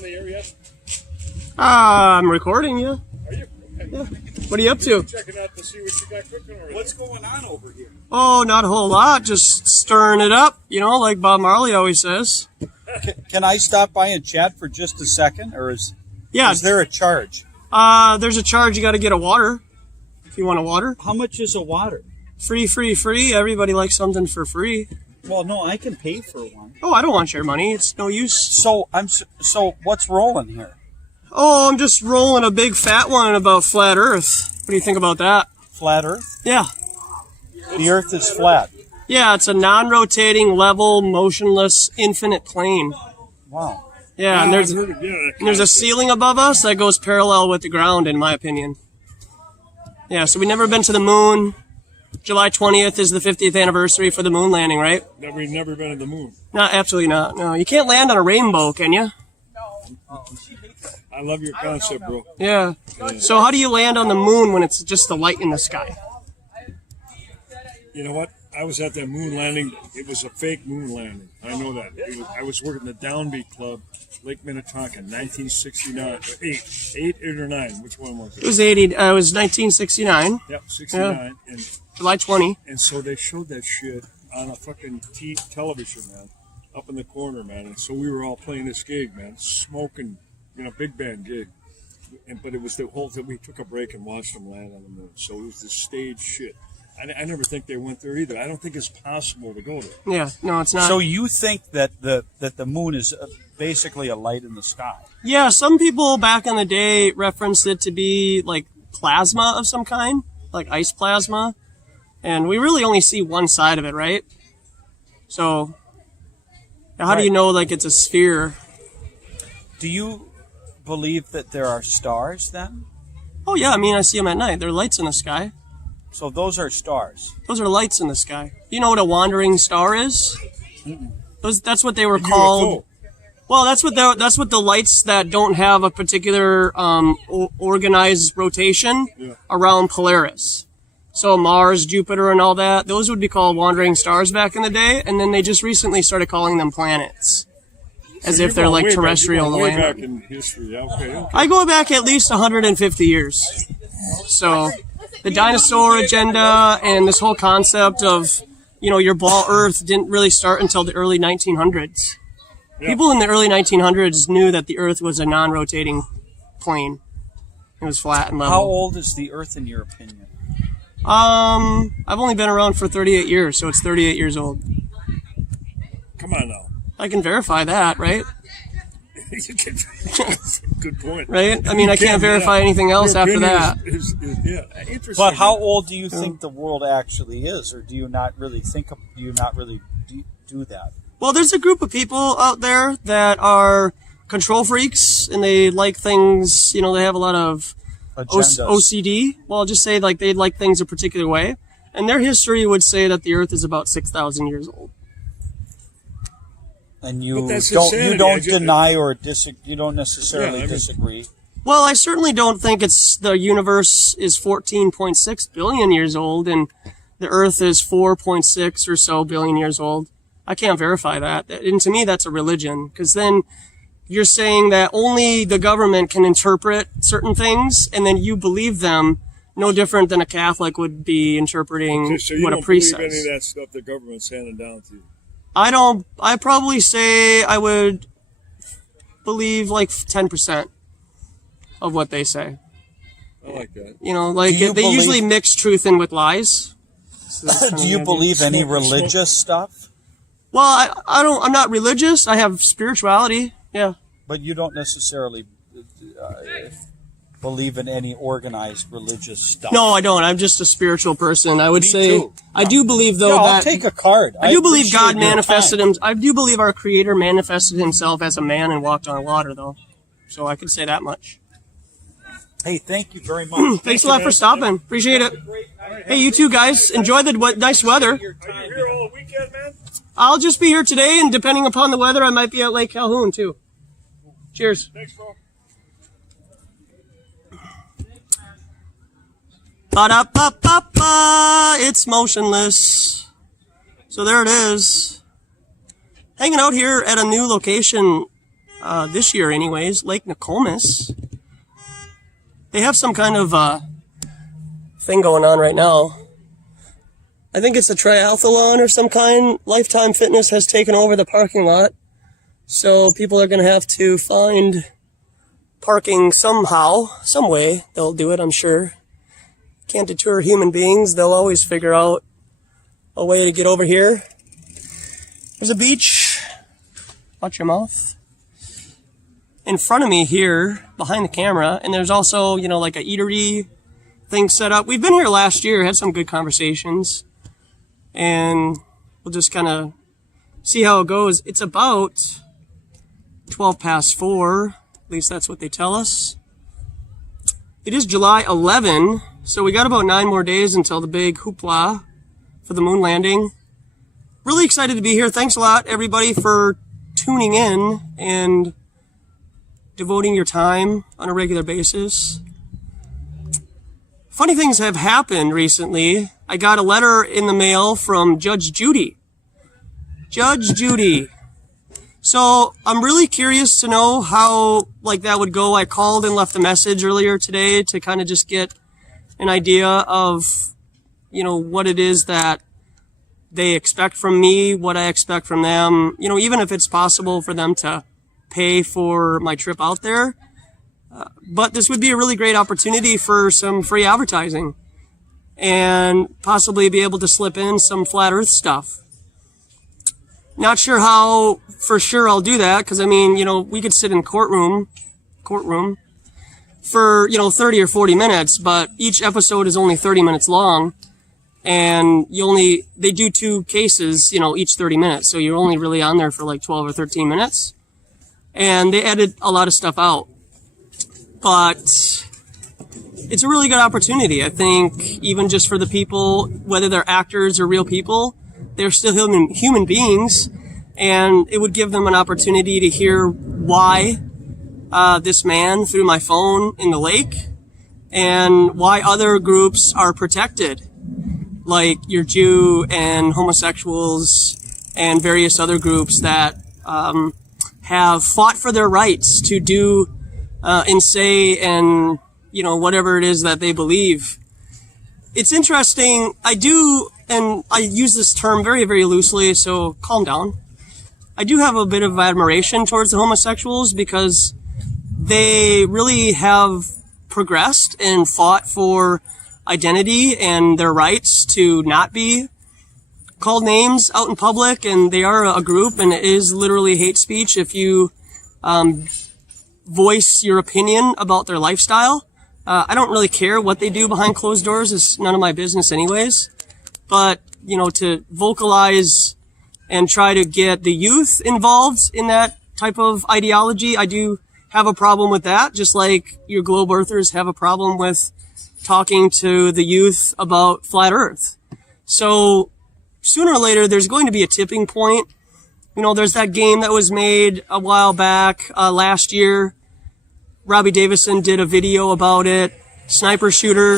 on the air yet? I'm recording you. Are you? Okay. Yeah. What are you up to? Checking out to see what you got cooking already. What's going on over here? Oh, not a whole lot. Just stirring it up, you know, like Bob Marley always says. Can I stop by and chat for just a second, or is Yeah. there a charge? There's a charge. You got to get a water if you want a water. How much is a water? Free, free, free. Everybody likes something for free. Well, no, I can pay for one. Oh, I don't want your money. It's no use. So what's rolling here? Oh, I'm just rolling a big fat one about flat Earth. What do you think about that? Flat Earth? Yeah. The Earth is flat. Yeah, it's a non-rotating, level, motionless, infinite plane. Wow. Yeah, and there's a ceiling above us that goes parallel with the ground, in my opinion. Yeah, so we've never been to the moon. July 20th is the 50th anniversary for the moon landing, right? That we've never been to the moon. No, absolutely not. No, you can't land on a rainbow, can you? I love your concept, bro. Yeah. So how do you land on the moon when it's just the light in the sky? You know what? I was at that moon landing. It was a fake moon landing. I know that. I was working the Downbeat Club, Lake Minnetonka, 1969. 8 or 9. Which one was it? It was 80. It was 1969. Yep, 69. Yeah. And July 20. And so they showed that shit on a fucking television, man, up in the corner, man. And so we were all playing this gig, man, smoking, you know, big band gig. But it was the whole thing. We took a break and watched them land on the moon. So it was this stage shit. I never think they went there either. I don't think it's possible to go there. Yeah, no, it's not. So you think that the moon is basically a light in the sky? Yeah, some people back in the day referenced it to be like plasma of some kind, like ice plasma. And we really only see one side of it, right? So how do you know like it's a sphere? Do you believe that there are stars then? Oh yeah, I mean I see them at night. They're lights in the sky. So those are stars. Those are lights in the sky. You know what a wandering star is? That's what they were called. Well, that's what the lights that don't have a particular organized rotation around Polaris. So Mars, Jupiter, and all that, those would be called wandering stars back in the day, and then they just recently started calling them planets, as if they're like terrestrial. Way back in history. Okay. I go back at least 150 years. So the dinosaur agenda and this whole concept of, you know, your ball Earth didn't really start until the early 1900s. Yeah. People in the early 1900s knew that the Earth was a non-rotating plane. It was flat and level. How old is the Earth in your opinion? I've only been around for 38 years, so it's 38 years old. Come on now. I can verify that, right? Good point. Right? I mean, I can't verify anything else after that. Interesting. But how old do you think the world actually is, or do you not really do that? Well, there's a group of people out there that are control freaks, and they like things, you know, they have a lot of OCD. Well, I'll just say like they like things a particular way. And their history would say that the Earth is about 6,000 years old. And you don't deny or you don't necessarily disagree. Well, I certainly don't think the universe is 14.6 billion years old and the Earth is 4.6 or so billion years old. I can't verify that. And to me, that's a religion, because then you're saying that only the government can interpret certain things, and then you believe them, no different than a Catholic would be interpreting what a priest says. So you don't believe any of that stuff the government's handing down to you? I probably say I would believe like 10% of what they say. I like that. You know, like they usually mix truth in with lies. So do you believe any religious stuff? Well, I'm not religious. I have spirituality. Yeah. But you don't necessarily believe in any organized religious stuff. No, I don't. I'm just a spiritual person. I would say too. I do believe though that I'll take a card. I do believe God manifested him. I do believe our Creator manifested himself as a man and walked on water, though. So I can say that much. Hey, thank you very much. Thanks a lot for stopping. Appreciate it. Hey, you two guys, enjoy the nice weather. Are you here all weekend, man? I'll just be here today, and depending upon the weather, I might be at Lake Calhoun too. Cheers. Thanks, bro. Ba-da-ba-ba-ba, it's motionless. So there it is. Hanging out here at a new location this year anyways, Lake Nokomis. They have some kind of thing going on right now. I think it's a triathlon or some kind. Lifetime Fitness has taken over the parking lot. So people are going to have to find parking somehow, some way. They'll do it, I'm sure. Can't deter human beings. They'll always figure out a way to get over here. There's a beach. Watch your mouth. In front of me here, behind the camera, and there's also, you know, like a eatery thing set up. We've been here last year, had some good conversations, and we'll just kind of see how it goes. It's about 12 past 4, at least that's what they tell us. It is July 11, so we got about 9 more days until the big hoopla for the moon landing. Really excited to be here. Thanks a lot, everybody, for tuning in and devoting your time on a regular basis. Funny things have happened recently. I got a letter in the mail from Judge Judy. Judge Judy. So I'm really curious to know how like that would go. I called and left a message earlier today to kind of just get an idea of, you know, what it is that they expect from me, what I expect from them, you know, even if it's possible for them to pay for my trip out there. But this would be a really great opportunity for some free advertising and possibly be able to slip in some flat earth stuff. Not sure how for sure I'll do that, because I mean, you know, we could sit in courtroom for, you know, 30 or 40 minutes, but each episode is only 30 minutes long, and they do 2 cases, you know, each 30 minutes, so you're only really on there for like 12 or 13 minutes, and they edit a lot of stuff out. But it's a really good opportunity, I think, even just for the people, whether they're actors or real people, they're still human beings, and it would give them an opportunity to hear why this man threw my phone in the lake, and why other groups are protected, like your Jew and homosexuals and various other groups that have fought for their rights to do and say and, you know, whatever it is that they believe. It's interesting. And I use this term very, very loosely, so calm down. I do have a bit of admiration towards the homosexuals because they really have progressed and fought for identity and their rights to not be called names out in public, and they are a group, and it is literally hate speech if you voice your opinion about their lifestyle. I don't really care what they do behind closed doors. It's none of my business anyways. But, you know, to vocalize and try to get the youth involved in that type of ideology, I do have a problem with that, just like your globe earthers have a problem with talking to the youth about flat earth. So sooner or later, there's going to be a tipping point. You know, there's that game that was made a while back, last year. Robbie Davison did a video about it. Sniper shooter,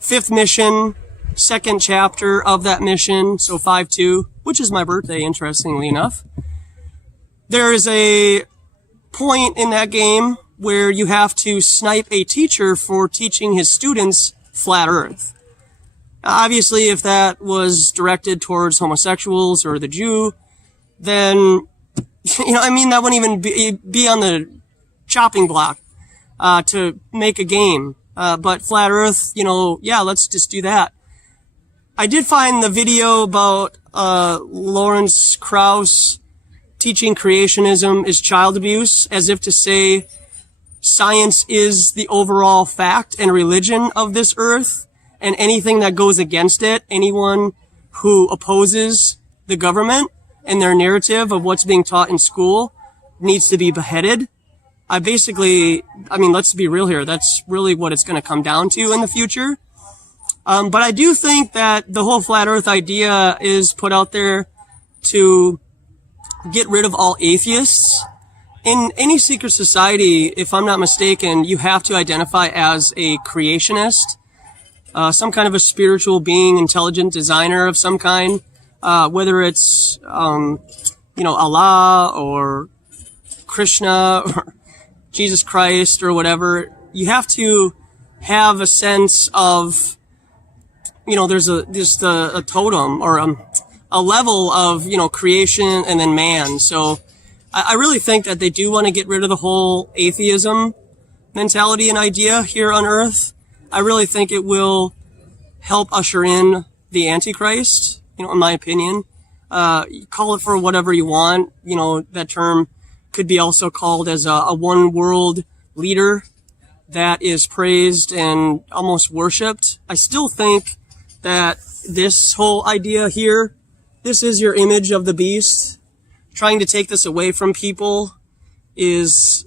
5th mission, 2nd chapter of that mission, so 5/2, which is my birthday, interestingly enough. There is a point in that game where you have to snipe a teacher for teaching his students flat earth. Obviously, if that was directed towards homosexuals or the Jew, then, you know, I mean, that wouldn't even be on the chopping block to make a game. But flat earth, you know, yeah, let's just do that. I did find the video about Lawrence Krauss teaching creationism is child abuse, as if to say science is the overall fact and religion of this earth, and anything that goes against it, anyone who opposes the government and their narrative of what's being taught in school, needs to be beheaded. I mean, let's be real here. That's really what it's going to come down to in the future. But I do think that the whole flat earth idea is put out there to get rid of all atheists. In any secret society, if I'm not mistaken, you have to identify as a creationist, some kind of a spiritual being, intelligent designer of some kind, whether it's, you know, Allah or Krishna or Jesus Christ or whatever, you have to have a sense of, there's a totem or a level of, creation and then man. So I really think that they do want to get rid of the whole atheism mentality and idea here on earth. I really think it will help usher in the Antichrist, in my opinion. Call it for whatever you want. That term could be also called as a one world leader that is praised and almost worshipped. I still think that this whole idea here, this is your image of the beast. Trying to take this away from people is,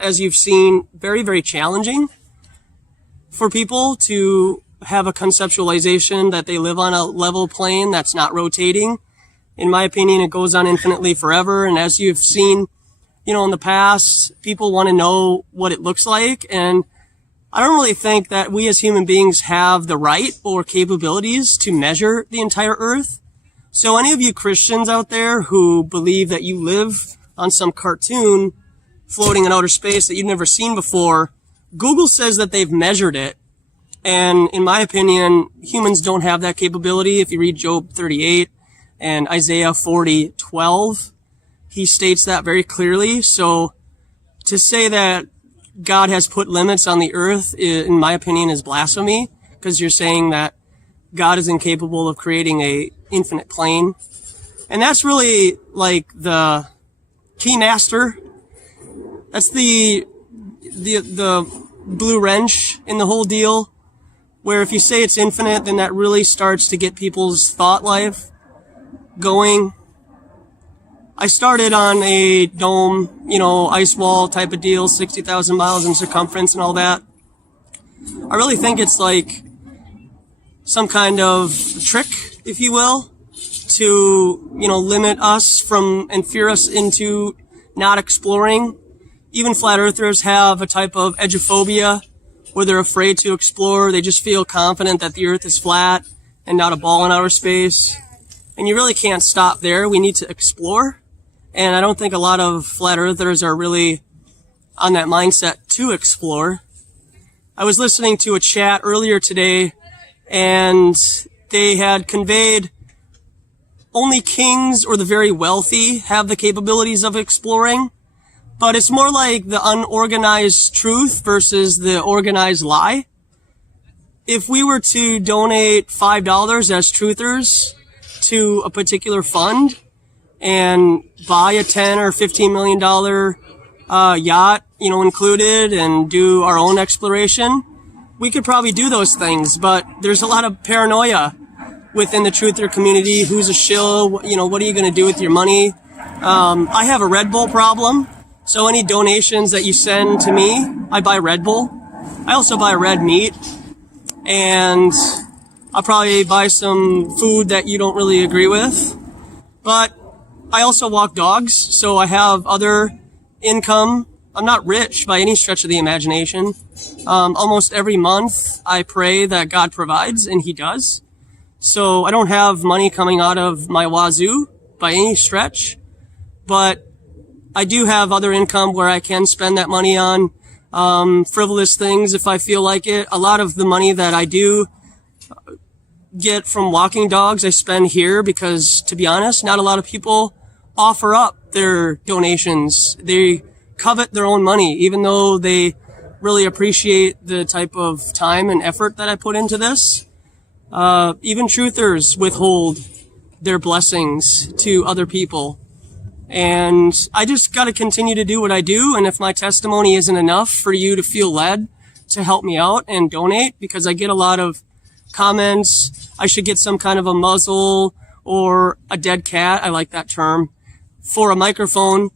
as you've seen, very, very challenging for people to have a conceptualization that they live on a level plane that's not rotating. In my opinion, it goes on infinitely forever. And as you've seen, in the past, people want to know what it looks like. And I don't really think that we as human beings have the right or capabilities to measure the entire earth. So any of you Christians out there who believe that you live on some cartoon floating in outer space that you've never seen before, Google says that they've measured it. And in my opinion, humans don't have that capability. If you read Job 38 and Isaiah 40:12, he states that very clearly. So to say that God has put limits on the earth, in my opinion, is blasphemy, because you're saying that God is incapable of creating a infinite plane. And that's really like the key master. That's the blue wrench in the whole deal, where if you say it's infinite, then that really starts to get people's thought life going. I started on a dome, ice wall type of deal, 60,000 miles in circumference and all that. I really think it's like some kind of trick, if you will, to, limit us from and fear us into not exploring. Even flat earthers have a type of edgeophobia where they're afraid to explore. They just feel confident that the earth is flat and not a ball in outer space. And you really can't stop there. We need to explore. And I don't think a lot of flat earthers are really on that mindset to explore. I was listening to a chat earlier today, and they had conveyed only kings or the very wealthy have the capabilities of exploring. But it's more like the unorganized truth versus the organized lie. If we were to donate $5 as truthers to a particular fund and buy a $10 or $15 million yacht, included, and do our own exploration, we could probably do those things. But there's a lot of paranoia within the truther community. Who's a shill? What are you going to do with your money? I have a Red Bull problem. So any donations that you send to me, I buy Red Bull. I also buy red meat. And I'll probably buy some food that you don't really agree with. But I also walk dogs, so I have other income. I'm not rich by any stretch of the imagination. Almost every month I pray that God provides, and He does. So I don't have money coming out of my wazoo by any stretch. But I do have other income where I can spend that money on frivolous things if I feel like it. A lot of the money that I do get from walking dogs I spend here because, to be honest, not a lot of people offer up their donations. They covet their own money, even though they really appreciate the type of time and effort that I put into this. Even truthers withhold their blessings to other people. And I just got to continue to do what I do. And if my testimony isn't enough for you to feel led to help me out and donate, because I get a lot of comments, I should get some kind of a muzzle or a dead cat, I like that term, for a microphone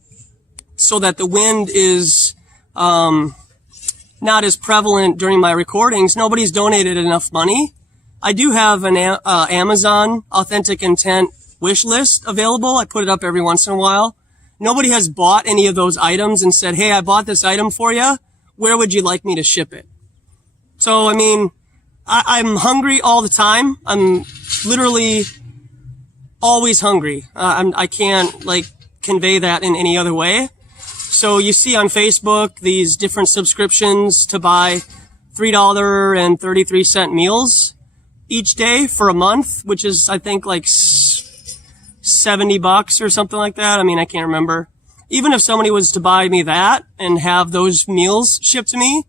so that the wind is not as prevalent during my recordings. Nobody's donated enough money. I do have an Amazon Authentic Intent wish list available. I put it up every once in a while. Nobody has bought any of those items and said, hey, I bought this item for you. Where would you like me to ship it? So, I mean, I'm hungry all the time. I'm literally always hungry. I can't, convey that in any other way. So you see on Facebook these different subscriptions to buy $3.33 meals each day for a month, which is, I think, like $70 or something like that. I mean, I can't remember. Even if somebody was to buy me that and have those meals shipped to me,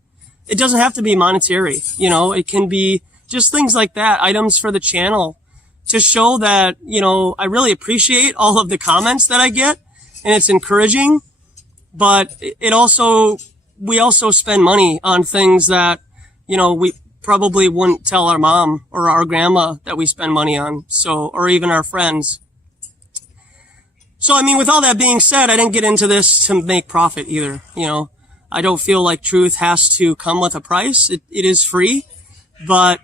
it doesn't have to be monetary. You know, it can be just things like that, items for the channel, to show that, you know, I really appreciate all of the comments that I get, and it's encouraging. But we also spend money on things that, you know, we probably wouldn't tell our mom or our grandma that we spend money on. So, or even our friends. So, I mean, with all that being said, I didn't get into this to make profit either. You know, I don't feel like truth has to come with a price. It is free, but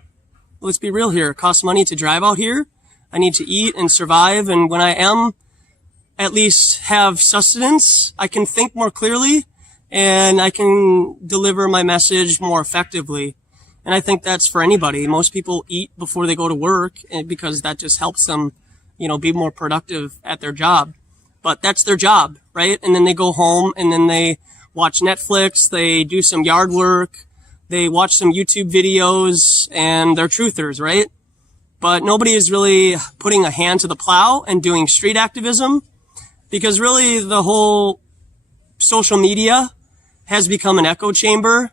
let's be real here. It costs money to drive out here. I need to eat and survive. And when I am at least have sustenance, I can think more clearly and I can deliver my message more effectively. And I think that's for anybody. Most people eat before they go to work because that just helps them, you know, be more productive at their job. But that's their job, right? And then they go home and then they watch Netflix, they do some yard work, they watch some YouTube videos, and they're truthers, right? But nobody is really putting a hand to the plow and doing street activism, because really the whole social media has become an echo chamber.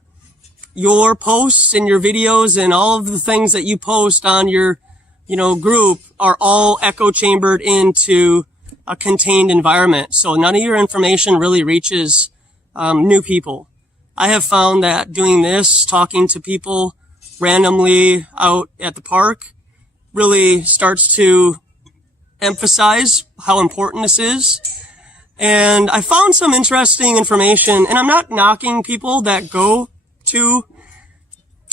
Your posts and your videos and all of the things that you post on your, you know, group are all echo chambered into a contained environment. So none of your information really reaches new people. I have found that doing this, talking to people randomly out at the park, really starts to emphasize how important this is. And I found some interesting information, and I'm not knocking people that go to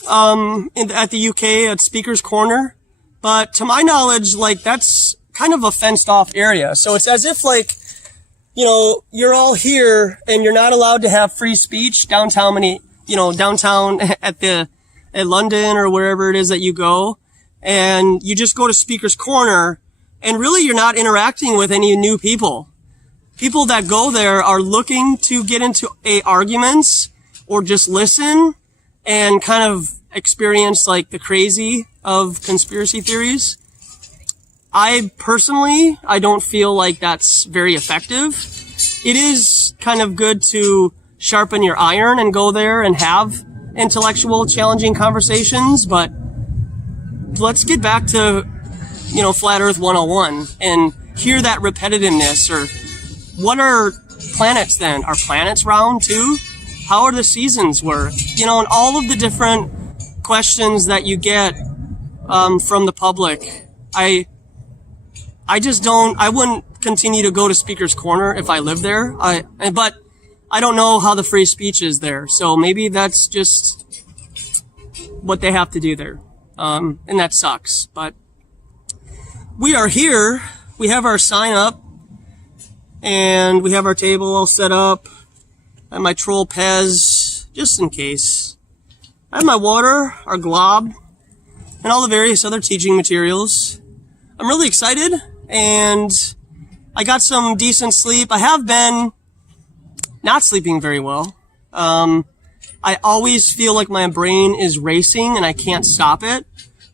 at the UK at Speaker's Corner, but to my knowledge, like, that's kind of a fenced off area. So it's as if, like, you know, you're all here and you're not allowed to have free speech downtown at London or wherever it is that you go, and you just go to Speaker's Corner, and really you're not interacting with any new people. People that go there are looking to get into arguments or just listen and kind of experience, like, the crazy of conspiracy theories. I don't feel like that's very effective. It is kind of good to sharpen your iron and go there and have intellectual, challenging conversations, but let's get back to, you know, Flat Earth 101 and hear that repetitiveness. Or what are planets then? Are planets round too? How are the seasons work? You know, and all of the different questions that you get from the public. I wouldn't continue to go to Speaker's Corner if I lived there. But I don't know how the free speech is there. So maybe that's just what they have to do there. And that sucks. But we are here. We have our sign up and we have our table all set up. I have my troll Pez, just in case. I have my water, our glob, and all the various other teaching materials. I'm really excited, and I got some decent sleep. I have been not sleeping very well. I always feel like my brain is racing and I can't stop it.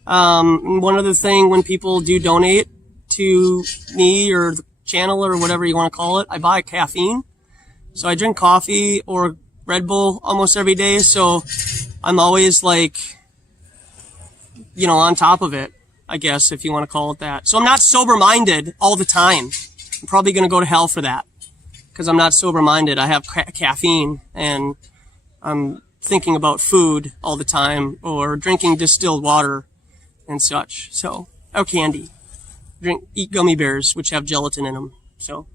One other thing, when people do donate to me or the channel or whatever you want to call it, I buy caffeine. So I drink coffee or Red Bull almost every day. So I'm always, like, you know, on top of it, I guess, if you want to call it that. So I'm not sober-minded all the time. I'm probably going to go to hell for that because I'm not sober-minded. I have caffeine and I'm thinking about food all the time or drinking distilled water and such. So, or candy. Eat gummy bears, which have gelatin in them. So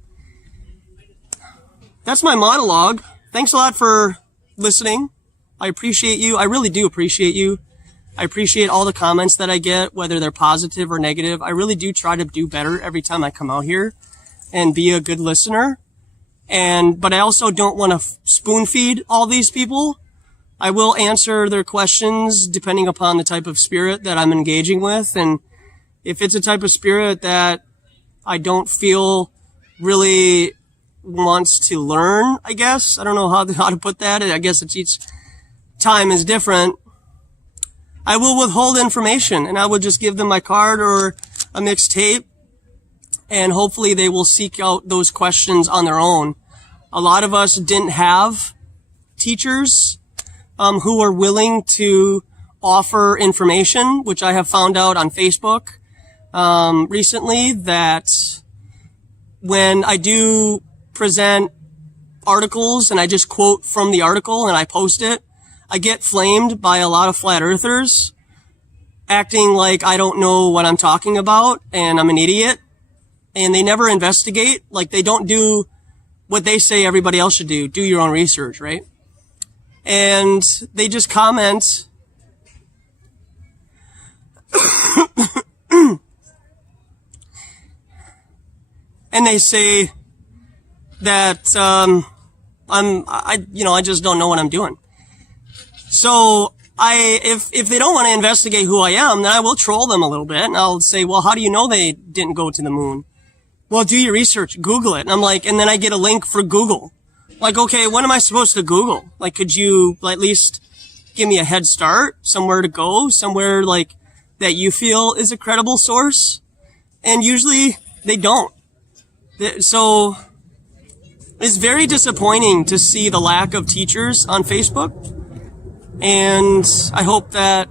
that's my monologue. Thanks a lot for listening. I appreciate you. I really do appreciate you. I appreciate all the comments that I get, whether they're positive or negative. I really do try to do better every time I come out here and be a good listener. But I also don't want to spoon feed all these people. I will answer their questions depending upon the type of spirit that I'm engaging with. And if it's a type of spirit that I don't feel really wants to learn, I guess. I don't know how to put that. I guess it's each time is different. I will withhold information, and I will just give them my card or a mixtape, and hopefully they will seek out those questions on their own. A lot of us didn't have teachers who are willing to offer information, which I have found out on Facebook recently, that when I do present articles and I just quote from the article and I post it, I get flamed by a lot of flat earthers acting like I don't know what I'm talking about and I'm an idiot, and they never investigate. Like, they don't do what they say everybody else should do your own research, right? And they just comment and they say that I just don't know what I'm doing. So if they don't want to investigate who I am, then I will troll them a little bit, and I'll say, well, how do you know they didn't go to the moon? Well, do your research, Google it. And I'm like, and then I get a link for Google. Like, okay, what am I supposed to Google? Like, could you at least give me a head start, somewhere to go, somewhere like that you feel is a credible source? And usually they don't. So it's very disappointing to see the lack of teachers on Facebook. And I hope that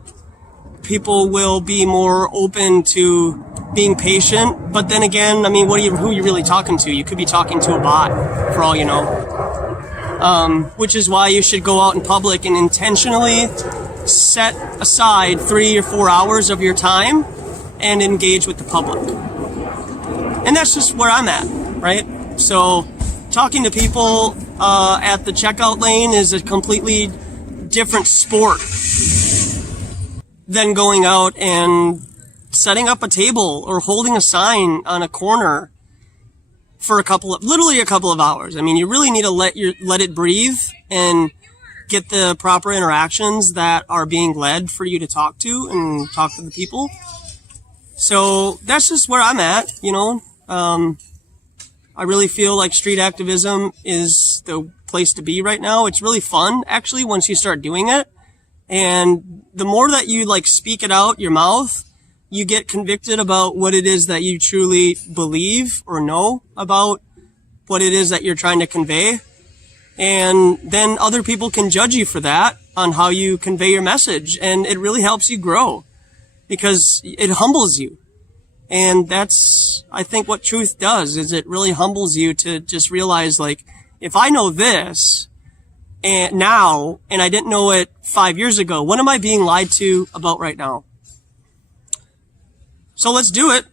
people will be more open to being patient. But then again, I mean, who are you really talking to? You could be talking to a bot, for all you know. Which is why you should go out in public and intentionally set aside 3 or 4 hours of your time and engage with the public. And that's just where I'm at, right? So talking to people at the checkout lane is a completely different sport than going out and setting up a table or holding a sign on a corner for literally a couple of hours. I mean, you really need to let it breathe and get the proper interactions that are being led for you to talk to and talk to the people. So that's just where I'm at, you know. I really feel like street activism is the place to be right now. It's really fun, actually, once you start doing it. And the more that you like speak it out your mouth, you get convicted about what it is that you truly believe or know about what it is that you're trying to convey. And then other people can judge you for that on how you convey your message. And it really helps you grow because it humbles you. And that's, I think, what truth does, is it really humbles you to just realize, like, if I know this and now, and I didn't know it 5 years ago, what am I being lied to about right now? So let's do it.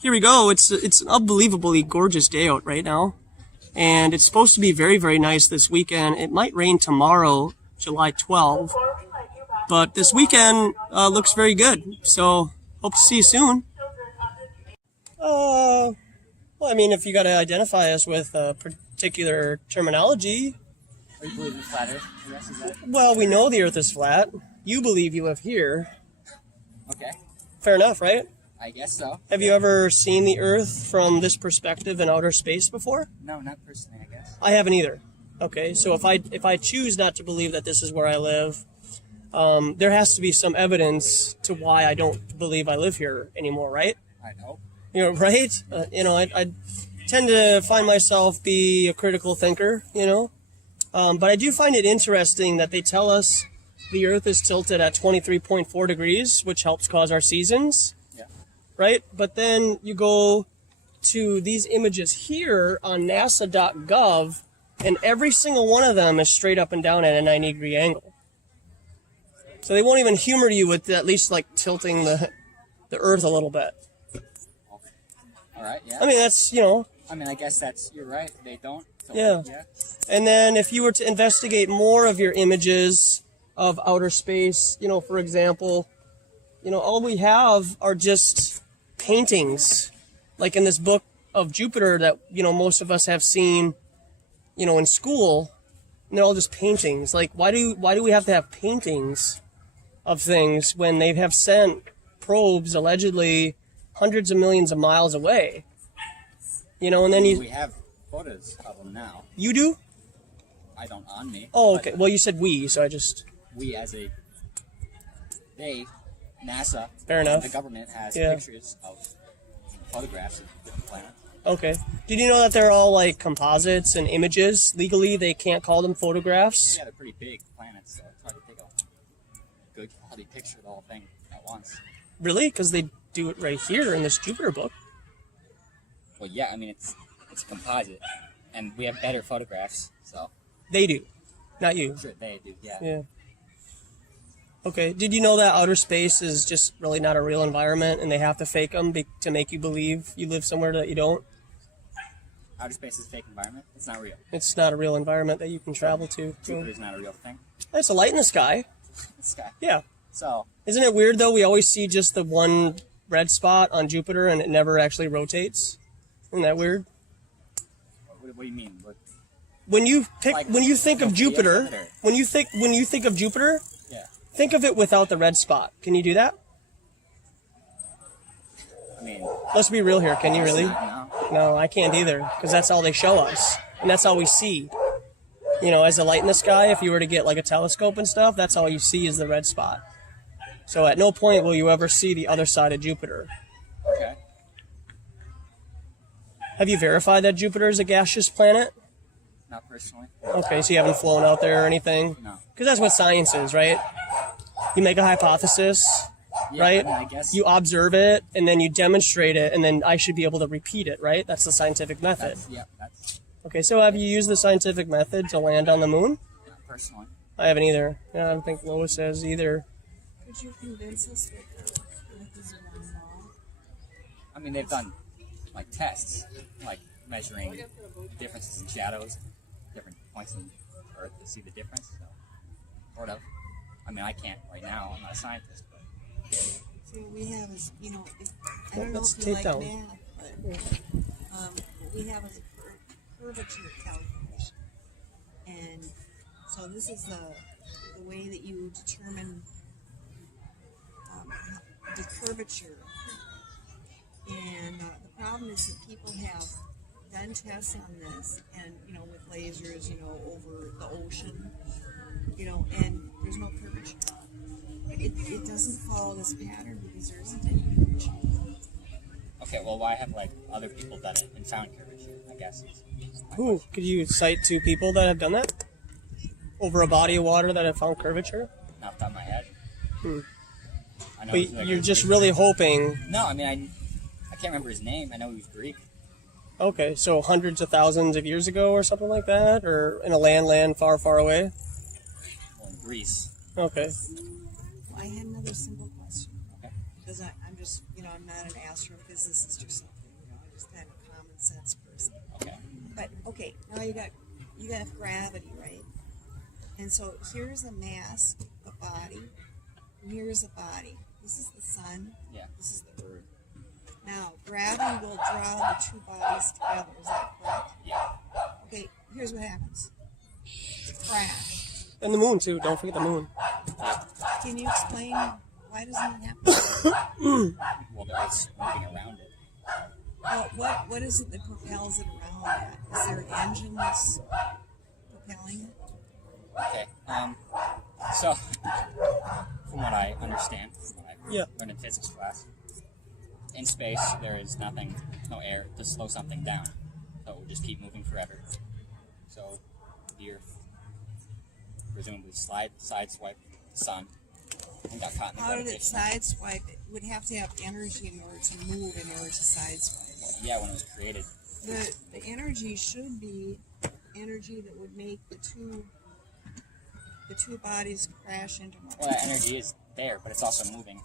Here we go. It's an unbelievably gorgeous day out right now. And it's supposed to be very, very nice this weekend. It might rain tomorrow, July 12th. But this weekend looks very good. So hope to see you soon. Well, I mean, if you got to identify us with a particular terminology. Or you believe in flat Earth? The rest is that? Well, we know the Earth is flat. You believe you live here. Okay. Fair enough, right? I guess so. Have you ever seen the Earth from this perspective in outer space before? No, not personally, I guess. I haven't either. Okay, so if I choose not to believe that this is where I live, there has to be some evidence to why I don't believe I live here anymore, right? I know. You know, right? I tend to find myself be a critical thinker, you know? But I do find it interesting that they tell us the Earth is tilted at 23.4 degrees, which helps cause our seasons. Yeah. Right? But then you go to these images here on NASA.gov, and every single one of them is straight up and down at a 90-degree angle. So they won't even humor you with at least like tilting the Earth a little bit. All right, yeah. I mean, that's, you know. I mean, I guess you're right. They don't. So Yeah. And then if you were to investigate more of your images of outer space, you know, for example, you know, all we have are just paintings, like in this book of Jupiter that, you know, most of us have seen, you know, in school, and they're all just paintings. Like, why do we have to have paintings of things when they have sent probes allegedly hundreds of millions of miles away? You know, and then We have photos of them now. You do? I don't on me. Oh, but okay. Well, you said we, so I just... We as a... They, NASA, Fair enough. the government has Yeah. pictures of photographs of different planets. Okay. Did you know that they're all, like, composites and images? Legally, they can't call them photographs? Yeah, they're pretty big planets, so it's hard to take a good quality picture of the whole thing at once. Really? Because they do it right here in this Jupiter book. Well, yeah, I mean, it's a composite, and we have better photographs, so... They do. Not you. Sure, they do, yeah. Yeah. Okay. Did you know that outer space is just really not a real environment, and they have to fake them to make you believe you live somewhere that you don't? Outer space is a fake environment. It's not real. It's not a real environment that you can travel to. Jupiter's not a real thing. It's a light in the sky. It's sky. Yeah. So, Isn't it weird, though? We always see just the one red spot on Jupiter, and it never actually rotates. Isn't that weird? what do you mean? What, When you think of Sophia Jupiter, Jupiter. when you think of Jupiter, yeah. think of it without the red spot. Can you do that? I mean, Let's be real here. Can you really? no. No, I can't either, because that's all they show us, and that's all we see. You know, as a light in the sky, if you were to get like a telescope and stuff, that's all you see is the red spot. So at no point will you ever see the other side of Jupiter. Okay. Have you verified that Jupiter is a gaseous planet? Not personally. Okay, so you haven't flown out there or anything? No. Because that's what science is, right? You make a hypothesis, Yeah, right? I mean, I guess You observe it, and then you demonstrate it, and then I should be able to repeat it, right? That's the scientific method. that's Okay, so have you used the scientific method to land on the moon? not personally. I haven't either. Yeah, I don't think Lois has either. Could you convince us that Earth is a round ball? I mean, they've done like tests, like measuring differences in shadows, different points in Earth to see the difference. So, sort of. I mean, I can't right now. I'm not a scientist, but So what we have is, you know, I don't know Let's if you take like down. math, but what we have is a curvature calculation. And so this is the way that you determine the curvature. And the problem is that people have done tests on this, and you know, with lasers, you know, over the ocean, you know, and there's no curvature. It doesn't follow this pattern because there isn't any curvature. okay. Well, why have like other people done it and found curvature? I guess. Is my Ooh, question. could you cite 2 people that have done that? Over a body of water that have found curvature? Not off the top of my head. Hmm. I know But he's, like, you're a just Greek- really hoping... No, I mean, I can't remember his name. I know he was Greek. Okay, so hundreds of thousands of years ago or something like that? Or in a land far, far away? Well, in Greece. Okay. I had another simple question. Okay. Because I'm just, you know, I'm not an astrophysicist or something. You know, I'm just kind of a common sense person. Okay. But okay, now you got gravity, right? And so here's a mass, a body, and here's a body. This is the sun. Yeah. This is the earth. Now gravity will draw the two bodies together. Is that correct? Yeah. Okay. Here's what happens. Crash. And the moon, too. Don't forget the moon. Can you explain why doesn't it happen? Well, the Earth's moving around it. What is it that propels it around that? Is there an engine that's propelling it? Okay. So, from what I understand, from what I Yeah. learned in physics class, in space there is nothing, no air to slow something down. So it will just keep moving forever. So the Earth presumably sideswiped the sun and got caught in the How did it gravitational. sideswipe? It would have to have energy in order to move, in order to sideswipe. Yeah, when it was created. The energy should be energy that would make the two bodies crash into one Well, that energy is there, but it's also moving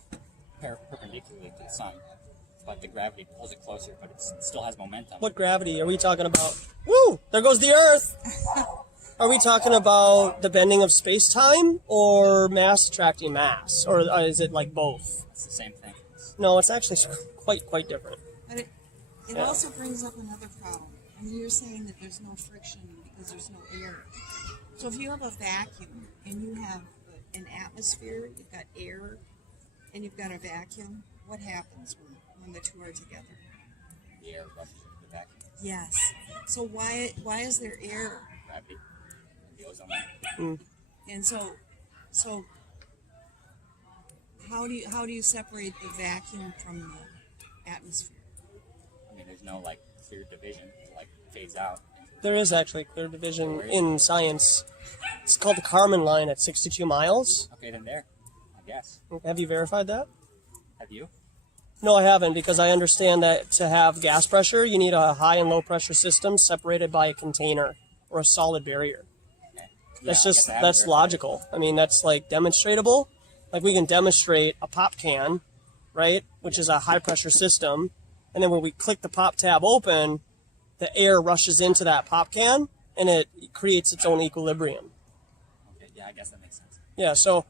perpendicularly to the sun. But the gravity pulls it closer, but it still has momentum. What gravity are we talking about? Woo! There goes the Earth! Are we talking about the bending of space-time or mass attracting mass? Or is it like both? It's the same thing. No, it's actually quite different. But it Yeah. also brings up another problem. I mean, you're saying that there's no friction because there's no air. So if you have a vacuum and you have an atmosphere, you've got air, and you've got a vacuum, what happens when the two are together? The air rushes into the vacuum. Yes. So why is there air? Gravity. The ozone layer. And so how do you separate the vacuum from the atmosphere? I mean, there's no like clear division. It like fades out. There is actually clear division in science. It's called the Kármán line at 62 miles. Okay, then there. I guess. Have you verified that? Have you? No, I haven't, because I understand that to have gas pressure, you need a high and low pressure system separated by a container or a solid barrier. Okay. That's Yeah, I just, guess I haven't that's verified logical. I mean, that's like demonstratable. Like we can demonstrate a pop can, right, which is a high pressure system, and then when we click the pop tab open, the air rushes into that pop can and it creates its own equilibrium. it. Okay, yeah, I guess that makes sense. Yeah, so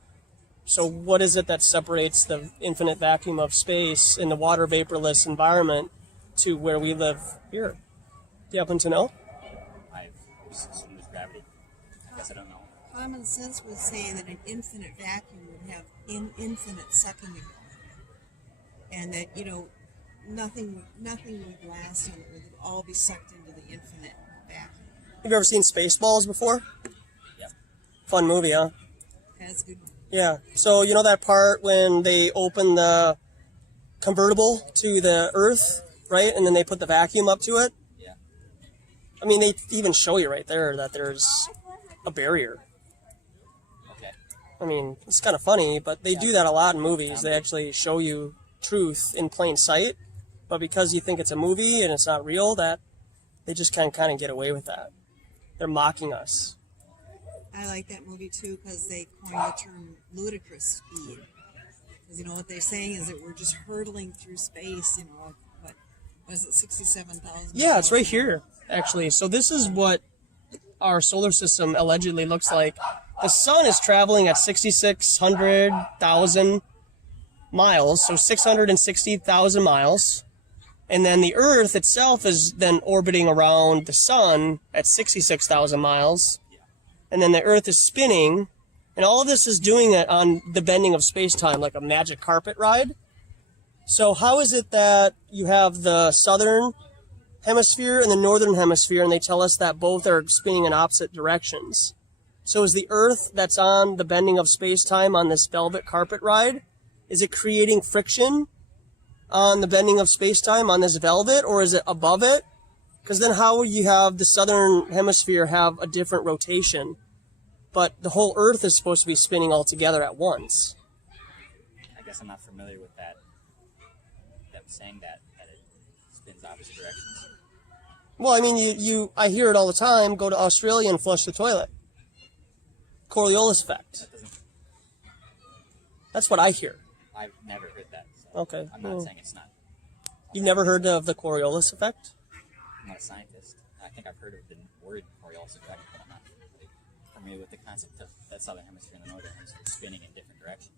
what is it that separates the infinite vacuum of space in the water vaporless environment to where we live here? Do you happen to know? I've assumed it's gravity. I guess I don't know. Common sense would say that an infinite vacuum would have infinite sucking ability, and that nothing would last on Earth. It would all be sucked into the infinite vacuum. Have you ever seen Spaceballs before? Yep. Fun movie, huh? That's a good one. Yeah. So you know that part when they open the convertible to the Earth, right? And then they put the vacuum up to it? Yeah. I mean, they even show you right there that there's a barrier. Okay. I mean, it's kind of funny, but they do that a lot in movies. They actually show you truth in plain sight, but because you think it's a movie and it's not real, that they just can kind of get away with that. They're mocking us. I like that movie too because they coined the term ludicrous speed. Because what they're saying is that we're just hurtling through space. What was it, 67,000? Yeah, it's right here, actually. So this is what our solar system allegedly looks like. The sun is traveling at 6,600,000 miles, so 660,000 miles. And then the Earth itself is then orbiting around the sun at 66,000 miles. And then the Earth is spinning. And all of this is doing it on the bending of space-time, like a magic carpet ride. So how is it that you have the southern hemisphere and the northern hemisphere, and they tell us that both are spinning in opposite directions? So is the Earth that's on the bending of space-time on this velvet carpet ride, is it creating friction on the bending of space-time on this velvet, or is it above it? Because then how would you have the southern hemisphere have a different rotation, but the whole Earth is supposed to be spinning all together at once? I guess I'm not familiar with that. Them saying that it spins opposite directions. Well, I mean, I hear it all the time. Go to Australia and flush the toilet. Coriolis effect. That doesn't. That's what I hear. I've never heard that. So Okay. I'm not saying it's not. You've never heard of the Coriolis effect? I'm not a scientist. I think I've heard of the word Coriolis effect, but I'm not familiar with the concept of that southern hemisphere and the northern hemisphere spinning in different directions.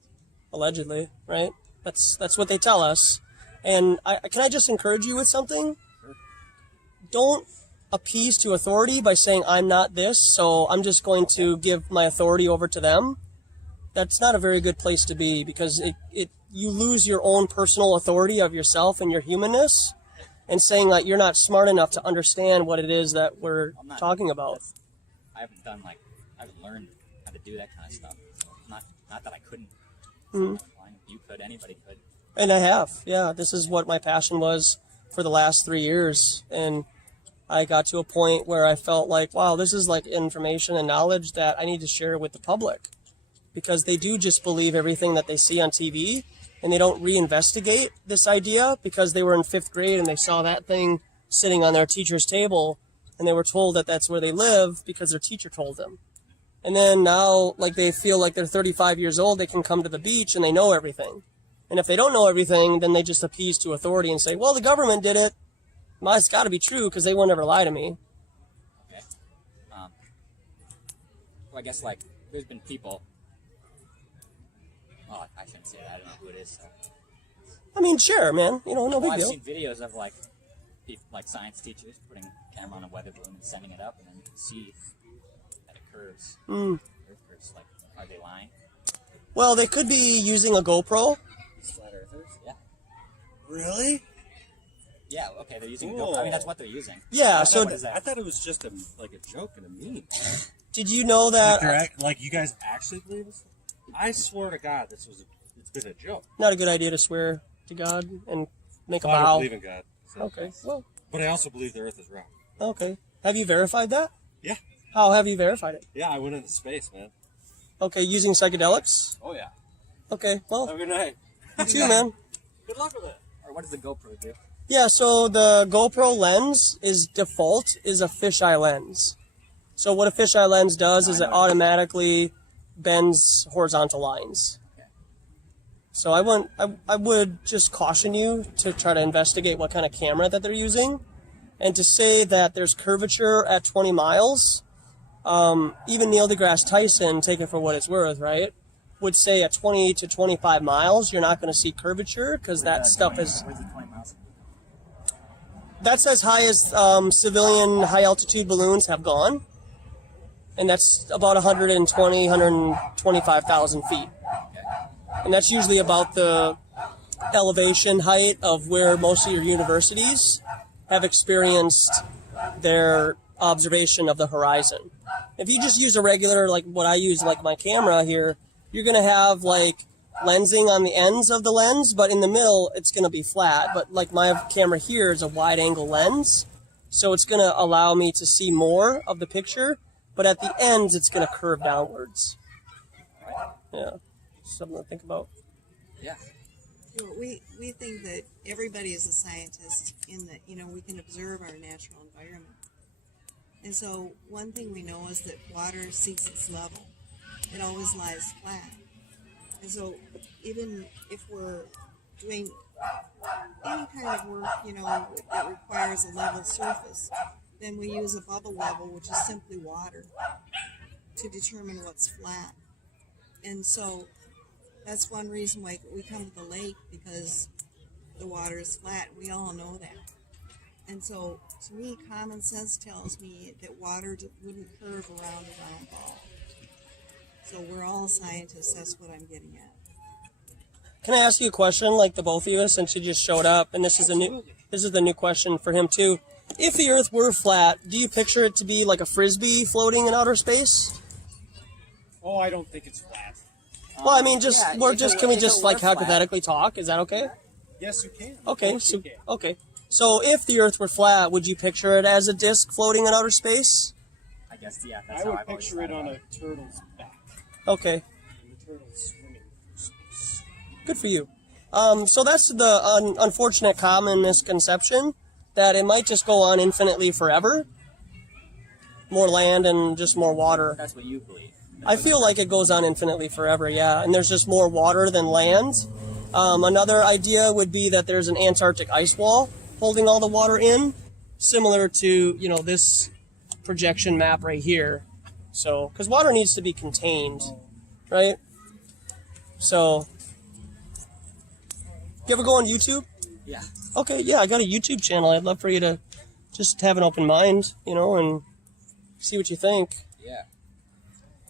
Allegedly, right? That's what they tell us. And can I just encourage you with something? Sure. Don't appease to authority by saying, I'm not this, so I'm just going to give my authority over to them. That's not a very good place to be, because you lose your own personal authority of yourself and your humanness, and saying that you're not smart enough to understand what it is that we're talking about. I haven't learned how to do that kind of stuff. So not that I couldn't. Mm-hmm. You could, anybody could. And I have, yeah. This is what my passion was for the last 3 years. And I got to a point where I felt like, wow, this is like information and knowledge that I need to share with the public. Because they do just believe everything that they see on TV, and they don't reinvestigate this idea because they were in 5th grade and they saw that thing sitting on their teacher's table, and they were told that that's where they live because their teacher told them. And then now, like, they feel like they're 35 years old, they can come to the beach and they know everything. And if they don't know everything, then they just appease to authority and say, well, the government did it. Well, it's got to be true because they won't ever lie to me. Okay. Well, I guess, like, there's been people. Oh, I shouldn't say that. I don't know who it is. So. I mean, sure, man. No big I've deal. seen videos of, like, people, like science teachers putting a camera on a weather balloon and sending it up, and then you can see that it curves. Earth curves. Like, are they lying? Well, they could be using a GoPro. These flat earthers? Yeah. Really? Yeah, okay, they're using a GoPro. I mean, that's what they're using. Yeah, so What is that? I thought it was just a joke and a meme. did you know that? Like you guys actually believe this? I swear to God, it's been a joke. Not a good idea to swear to God and make a I don't vow. believe in God. So. Okay, well, But I also believe the Earth is round. okay. Have you verified that? Yeah. How have you verified it? Yeah, I went into space, man. Okay, using psychedelics? Oh yeah. Okay, well, Have a good night. you too, man. Good luck with it. Or what does the GoPro do? Yeah, so the GoPro lens is default is a fisheye lens. So what a fisheye lens does is it automatically bends horizontal lines. So I would just caution you to try to investigate what kind of camera that they're using, and to say that there's curvature at 20 miles. Even Neil deGrasse Tyson, take it for what it's worth, right, would say at 20 to 25 miles you're not going to see curvature because that stuff is. Where's the 20 miles? That's as high as civilian high-altitude balloons have gone, and that's about 120, 125,000 feet. And that's usually about the elevation height of where most of your universities have experienced their observation of the horizon. If you just use a regular, like what I use, like my camera here, you're going to have like lensing on the ends of the lens, but in the middle it's going to be flat. But like my camera here is a wide angle lens, so it's going to allow me to see more of the picture, but at the ends it's going to curve downwards. Yeah, something to think about. Yeah. Well, we think that everybody is a scientist in that, we can observe our natural environment. And so one thing we know is that water seeks its level. It always lies flat. And so even if we're doing any kind of work, that requires a level surface, then we use a bubble level, which is simply water, to determine what's flat. And so that's one reason why we come to the lake, because the water is flat. We all know that. And so, to me, common sense tells me that water wouldn't curve around a round ball. So we're all scientists. That's what I'm getting at. Can I ask you a question, like the both of you, since you just showed up, and this is the new question for him too. If the Earth were flat, do you picture it to be like a frisbee floating in outer space? Oh, I don't think it's flat. Well, I mean, can we just like flat. hypothetically talk? Is that okay? Yes, you can. Okay, Yes, so you can. okay, so if the Earth were flat, would you picture it as a disc floating in outer space? I guess, yeah, that's I how would I've always picture it thought on about a turtle's back. Okay, And the turtle's swimming through space. good for you. So that's the unfortunate common misconception that it might just go on infinitely forever. More land and just more water. That's what you believe. I feel like it goes on infinitely forever, yeah, and there's just more water than land. Another idea would be that there's an Antarctic ice wall holding all the water in, similar to, this projection map right here. So, because water needs to be contained, right? So, you ever go on YouTube? Yeah. Okay, yeah, I got a YouTube channel. I'd love for you to just have an open mind, and see what you think. Yeah.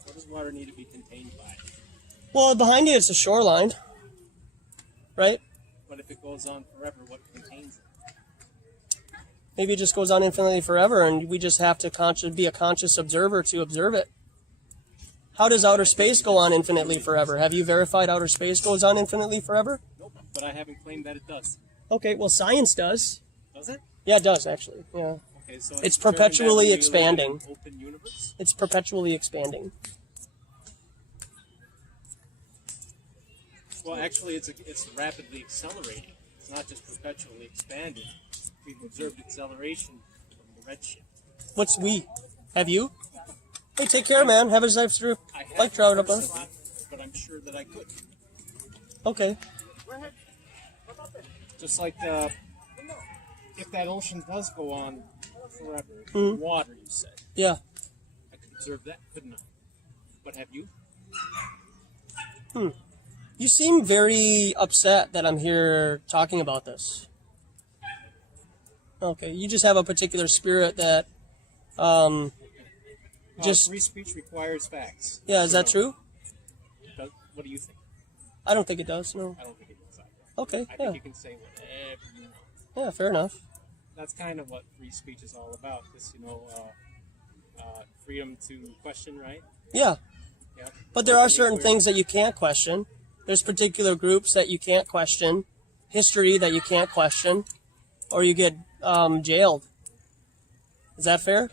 What does water need to be contained by? Well, behind you it's a shoreline, right? But if it goes on forever, what contains it? Maybe it just goes on infinitely forever, and we just have to be a conscious observer to observe it. How does outer space go on infinitely forever? Have you verified outer space goes on infinitely forever? Nope. But I haven't claimed that it does. Okay, well, science does. Does it? Yeah, it does, actually. Yeah. Okay, so It's determined perpetually that we live in expanding. an open universe? It's perpetually expanding. Well, actually, it's rapidly accelerating. It's not just perpetually expanding. We've observed acceleration from the redshift. What's we? Have you? Hey, take care, man. Have a safe trip. I haven't Like trout up on. personally, but I'm sure that I could. Okay. Just like if that ocean does go on forever, Mhm. water, you said. Yeah. I could observe that, couldn't I? But have you? You seem very upset that I'm here talking about this. Okay, you just have a particular spirit that, just, free speech requires facts. yeah, is that true? What do you think? I don't think it does, no. I don't think it does either. Okay, I yeah, think you can say whatever you want. yeah, fair enough. that's kind of what free speech is all about. This, freedom to question, right? Yeah. Yeah. But there are certain things that you can't question. There's particular groups that you can't question, history that you can't question, or you get jailed. Is that fair?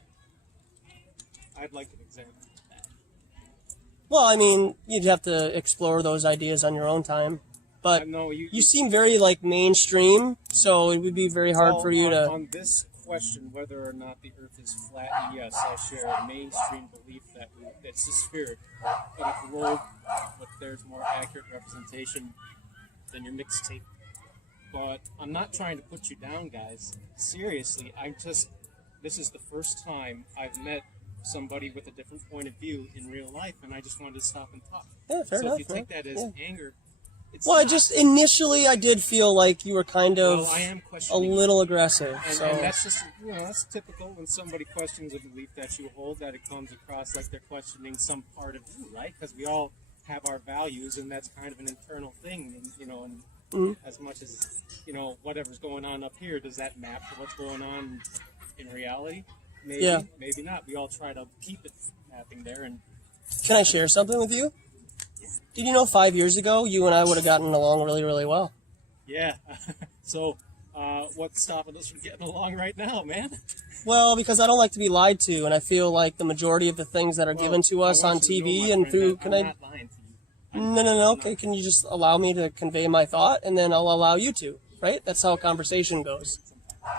I'd like an example of that. Well, I mean, you'd have to explore those ideas on your own time. But No, you seem very, mainstream, so it would be very hard for you to... On this question, whether or not the Earth is flat, yes, I share a mainstream belief that it's a sphere, but a globe, but there's more accurate representation than your mixtape. But I'm not trying to put you down, guys. Seriously, this is the first time I've met somebody with a different point of view in real life, and I just wanted to stop and talk. Yeah, fair enough. So if you take that as anger, it's Well, not. initially I did feel like you were kind of Well, I am a questioning little aggressive. And, So and that's just, that's typical when somebody questions a belief that you hold, that it comes across like they're questioning some part of you, right? Because we all have our values, and that's kind of an internal thing, and as much as, whatever's going on up here, does that map to what's going on in reality? Maybe, Yeah. maybe not. We all try to keep it mapping there, and can I share something with you? Did you know 5 years ago you and I would have gotten along really, really well? yeah. So, what's stopping us from getting along right now, man? Well, because I don't like to be lied to, and I feel like the majority of the things that are Well, given to us I on want you to know, TV my and friend, through... that Can I'm I... not lying to you. No. Okay, can you just allow me to convey my thought, and then I'll allow you to, right? That's how a conversation goes.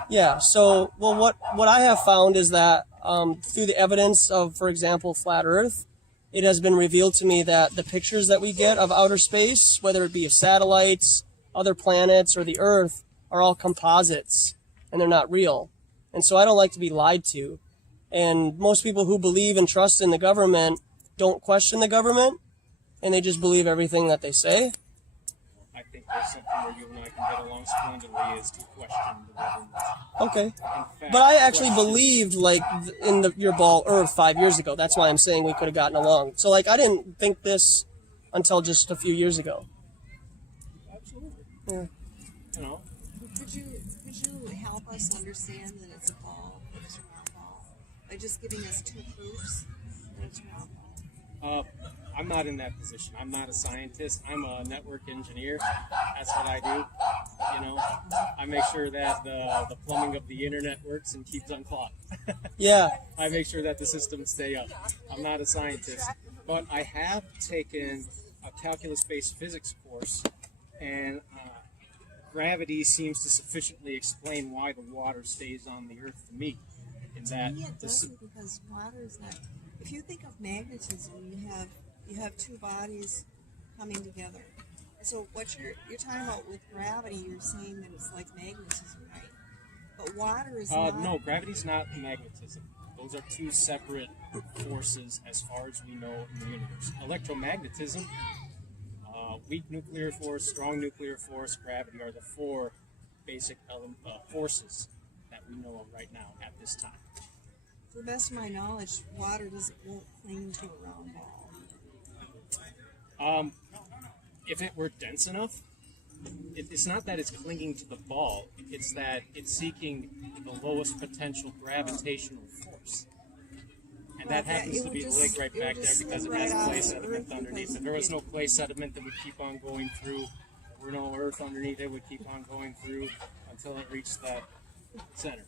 Yeah, so, well, what I have found is that through the evidence of, for example, flat Earth, it has been revealed to me that the pictures that we get of outer space, whether it be satellites, other planets, or the Earth, are all composites, and they're not real. And so I don't like to be lied to. And most people who believe and trust in the government don't question the government, and they just believe everything that they say. I think there's something where you and I can get along splendidly is to question the government. Okay. In fact, But I actually question- believed, your ball Earth 5 years ago. That's why I'm saying we could have gotten along. So, I didn't think this until just a few years ago. Absolutely. Yeah. Could you help us understand that it's a ball, that it's a round ball, by just giving us two proofs that it's a round ball? I'm not in that position. I'm not a scientist. I'm a network engineer. That's what I do. I make sure that the plumbing of the internet works and keeps unclogged. Yeah. I make sure that the systems stay up. I'm not a scientist, but I have taken a calculus-based physics course, and gravity seems to sufficiently explain why the water stays on the Earth to me. In that, Yeah, it doesn't, because water is not. If you think of magnetism, you have two bodies coming together. So what you're talking about with gravity, you're saying that it's like magnetism, right? But water is not. no, gravity's not magnetism. Those are two separate forces as far as we know in the universe. Electromagnetism, weak nuclear force, strong nuclear force, gravity are the four basic forces that we know of right now at this time. To the best of my knowledge, water won't cling to a round ball. If it were dense enough, it's not that it's clinging to the ball, it's that it's seeking the lowest potential gravitational force. And that Well, happens it to would be the just- lake right it would back there just because it slip has right clay off the sediment earth underneath. because If there was it- no clay sediment that would keep on going through, if there were no earth underneath, it would keep on going through until it reached that center.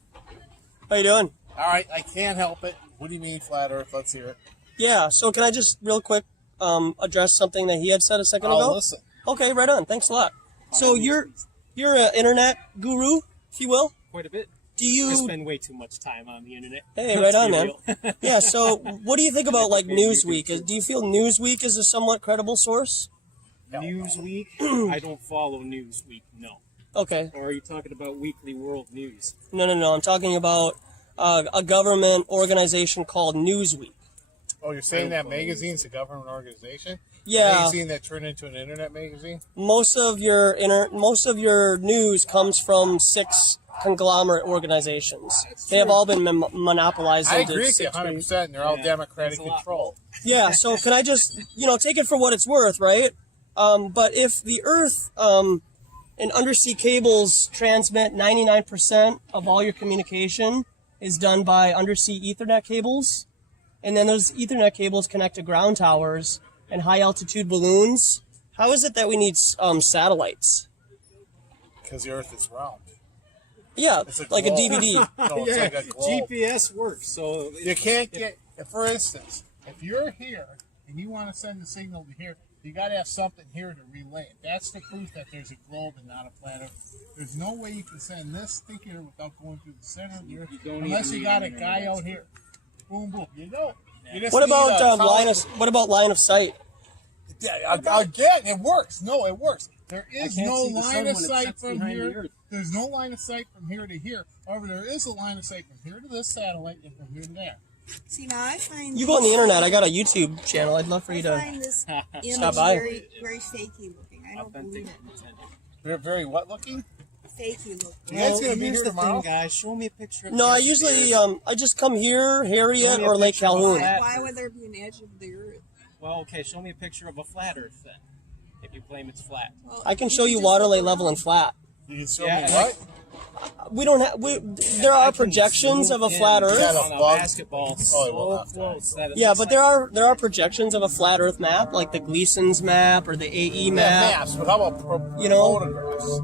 How you doing? All right, I can't help it. What do you mean flat Earth? Let's hear it. Yeah, so can I just real quick address something that he had said a second ago? I'll listen. Okay, right on. Thanks a lot. So you're an internet guru, if you will. Quite a bit. Do I you? spend way too much time on the internet. Hey, Let's right on, be man. real. Yeah. So, what do you think about Newsweek? Do you feel Newsweek is a somewhat credible source? Newsweek? I don't follow Newsweek, no. Okay. Or are you talking about Weekly World News? No. I'm talking about a government organization called Newsweek. Oh, you're saying that magazine's a government organization? Yeah. Magazine that turned into an internet magazine? Most of your news comes from 6 conglomerate organizations. They have all been monopolized. I into agree with you 6 100%. And they're all Yeah, Democratic there's a lot control. Yeah, so can I just, take it for what it's worth, right? But if the Earth, and And undersea cables transmit 99% of all your communication is done by undersea Ethernet cables. And then those Ethernet cables connect to ground towers and high altitude balloons. How is it that we need satellites? Because the Earth is round. Yeah, It's like a globe. DVD. No, it's like a globe. GPS works, so You can't get, for instance, if you're here and you want to send the signal to here, you got to have something here to relay it. That's the proof that there's a globe and not a flat Earth. There's no way you can send this thing here without going through the center of the Earth, don't unless even you got a need guy internet. out here. Boom, boom. You know. You just What need about a what about line of sight? Yeah, again, it works. No, it works. There is can't no see the sun line when of it sight sets from behind the here. Earth. There's no line of sight from here to here. However, there is a line of sight from here to this satellite and from here to there. See, now I find You go on the internet. I got a YouTube channel. I'd love for you I to. find this image Stop by. very, very fakey looking. I don't believe it. They're very what looking? Fakey looking. You guys gonna be here's here the tomorrow? thing, guys. Show me a picture of No, I the usually Earth. I just come here, Harriet, me a or Lake picture of Calhoun. that. Why would there be an edge of the earth? Well, okay, show me a picture of a flat Earth then, if you claim it's flat. Well, I can show you just water look lay around. level and flat. You can show Yeah, me and what? We don't have. There are projections of a flat Earth. got a on a bug. basketball Oh, it will so not. close that it Yeah, looks but like there are projections of a flat Earth map, like the Gleason's map or the AE Yeah, map. maps, but how about You know? photographs?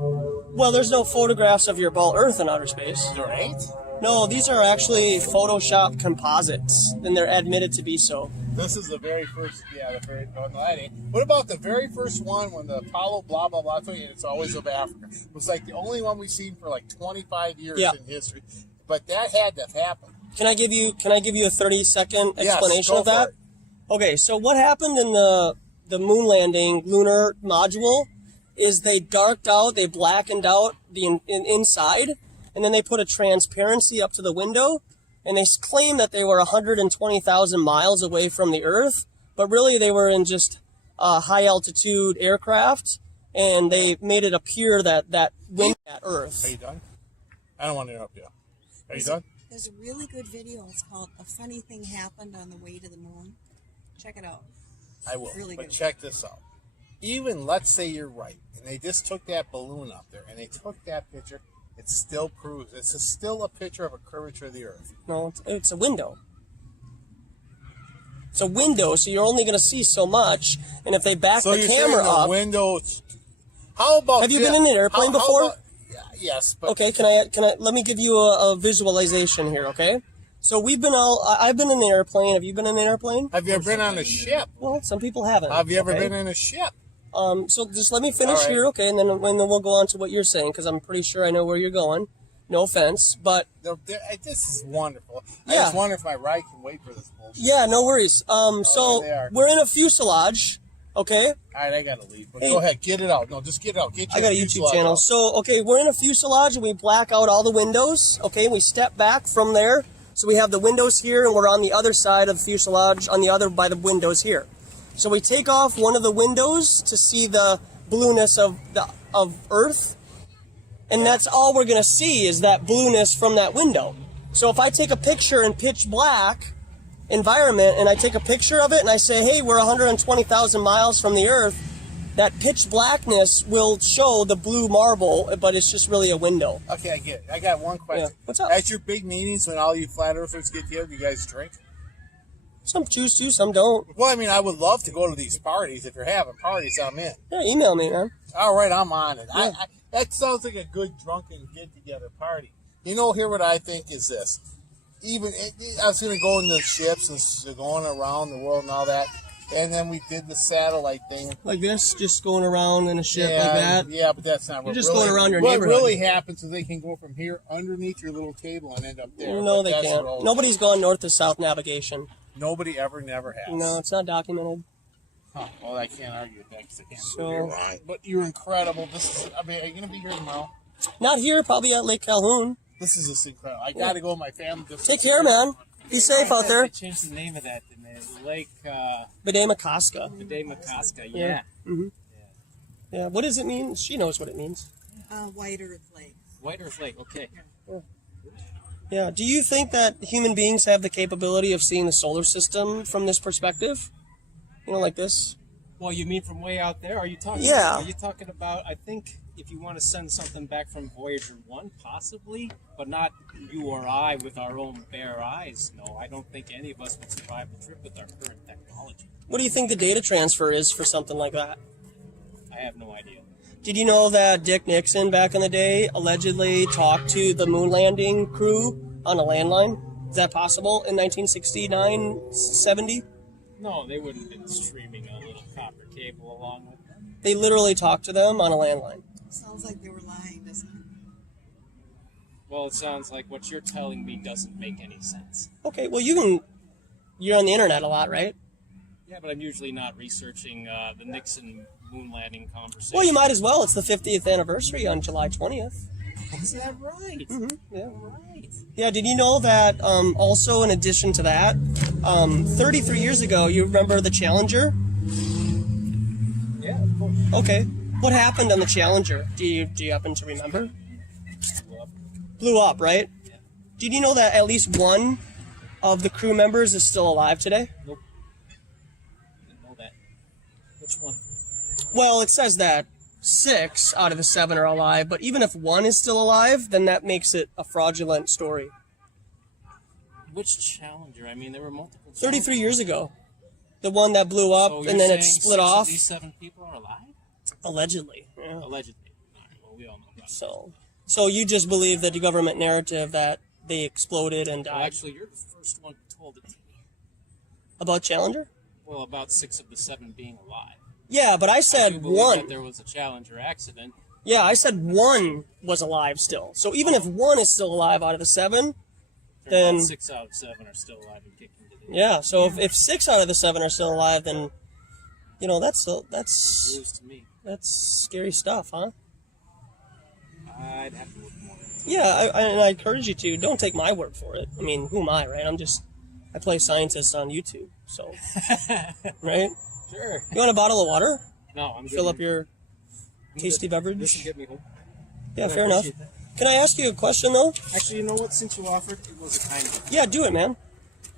Well, there's no photographs of your ball Earth in outer space. There ain't? No, these are actually Photoshop composites, and they're admitted to be so. This is the very first, the very, no, that ain't. What about the very first one when the Apollo blah, blah, blah, and it's always of Africa? It was like the only one we've seen for like 25 years Yeah. in history. But that had to have happened. Can I give you a 30-second Yes, explanation go of that? for it. Okay, so what happened in the moon landing lunar module is they darked out, they blackened out the inside, and then they put a transparency up to the window, and they claim that they were 120,000 miles away from the Earth, but really they were in just high altitude aircraft, and they made it appear that wind at Earth. Are you done? I don't want to interrupt you. Are you done? There's a really good video. It's called "A Funny Thing Happened on the Way to the Moon." Check it out. I will. Really But good. check this out. Even let's say you're right, and they just took that balloon up there, and they took that picture, it still proves still a picture of a curvature of the Earth. No, it's a window. It's a window, so you're only going to see so much. And if they back So the you're camera saying the up, window. How about? Have you been in an airplane before? Yes, but okay. Can I? Let me give you a visualization here. Okay. So I've been in an airplane. Have you been in an airplane? have you ever been on a ship? Well, some people haven't. Have you ever okay? been in a ship? So just let me finish All right. here, okay, and then we'll go on to what you're saying, because I'm pretty sure I know where you're going. No offense, but This is wonderful. I Yeah. just wonder if my ride can wait for this bullshit. yeah, no worries. So there they are. we're in a fuselage, okay. All right, I gotta leave. But Hey. go ahead, get it out. No, just get it out. Get I your got a YouTube fuselage channel. out. So, okay, we're in a fuselage and we black out all the windows. Okay, we step back from there. So we have the windows here and we're on the other side of the fuselage, on the other by the windows here. So we take off one of the windows to see the blueness of Earth. And that's all we're going to see is that blueness from that window. So if I take a picture in pitch black environment and I take a picture of it and I say, hey, we're 120,000 miles from the Earth, that pitch blackness will show the blue marble, but it's just really a window. Okay, I get it. I got one question. Yeah. What's up? At your big meetings when all you flat earthers get together, you guys drink? Some choose to, some don't. Well, I mean, I would love to go to these parties. If you're having parties, I'm in. Yeah, email me, man. All right, I'm on it. Yeah. That sounds like a good drunken get-together party. You know, here what I think is this. I was going to go in the ships and going around the world and all that, and then we did the satellite thing. Like this, just going around in a ship yeah, like that. Yeah, but that's not what You're just really, going around your what neighborhood. really happens is they can go from here underneath your little table and end up there. No, but they that's can't. what Nobody's gone north to south navigation. Nobody ever never has. No, it's not documented. Huh. Well, I can't argue with that because I can't. So- You're right. But you're incredible. Are you going to be here tomorrow? Not here, probably at Lake Calhoun. This is just incredible. I got to go with my family. Take care, man. Be safe out They there. changed the name of that, didn't they? Lake 𝐷𝐿𝐴. 𝐷𝐿𝐴. Yeah. Yeah, what does it mean? She knows what it means. White Earth Lake. White Earth Lake. Okay. Yeah, do you think that human beings have the capability of seeing the solar system from this perspective? You know, like this? Well, you mean from way out there? Are you talking? Yeah. Are you talking about? I think if you want to send something back from Voyager 1, possibly, but not you or I with our own bare eyes. No, I don't think any of us would survive the trip with our current technology. What do you think the data transfer is for something like that? I have no idea. Did you know that Dick Nixon back in the day allegedly talked to the moon landing crew on a landline? Is that possible in 1969, 70? No, they wouldn't have been streaming a little copper cable along with them. They literally talked to them on a landline. Sounds like they were lying, doesn't it? Well, it sounds like what you're telling me doesn't make any sense. Okay, well you're on the internet a lot, right? Yeah, but I'm usually not researching the Nixon moon landing conversation. Well, you might as well. It's the 50th anniversary on July 20th. Is that right? Yeah. Right. Yeah, did you know that also in addition to that, 33 years ago, you remember the Challenger? Yeah, of course. Okay. What happened on the Challenger? Do you happen to remember? Blew up, right? Yeah. Did you know that at least one of the crew members is still alive today? Nope. Didn't know that. Which one? Well, it says that 6 out of the 7 are alive, but even if 1 is still alive, then that makes it a fraudulent story. Which Challenger? I mean, there were multiple. 33 years ago. The one that blew up So and then it split off. These 7 people are alive? Allegedly. Yeah. Allegedly. All right, well, we all know that. So you just believe that the government narrative that they exploded and Well, died. actually, you're the first one who told it to me. About Challenger? Well, about 6 of the 7 being alive. Yeah, but I I said do believe 1. that there was a Challenger accident. Yeah, I said 1 was alive still. So even if 1 is still alive out of the 7, then... About 6 out of 7 are still alive and kicking today. Yeah, so if 6 out of the 7 are still alive, then, you know, that's News to me. scary stuff, huh? I'd have to look more. Yeah, and I encourage you to. Don't take my word for it. I mean, who am I, right? I play scientist on YouTube, so... Right? Sure. You want a bottle of water? No, I'm good. Fill up your I'm tasty good. beverage? This will get me home. Yeah, I fair enough. appreciate that. Can I ask you a question, though? Actually, you know what? Since you offered, it was a kind of. Yeah, do it, man.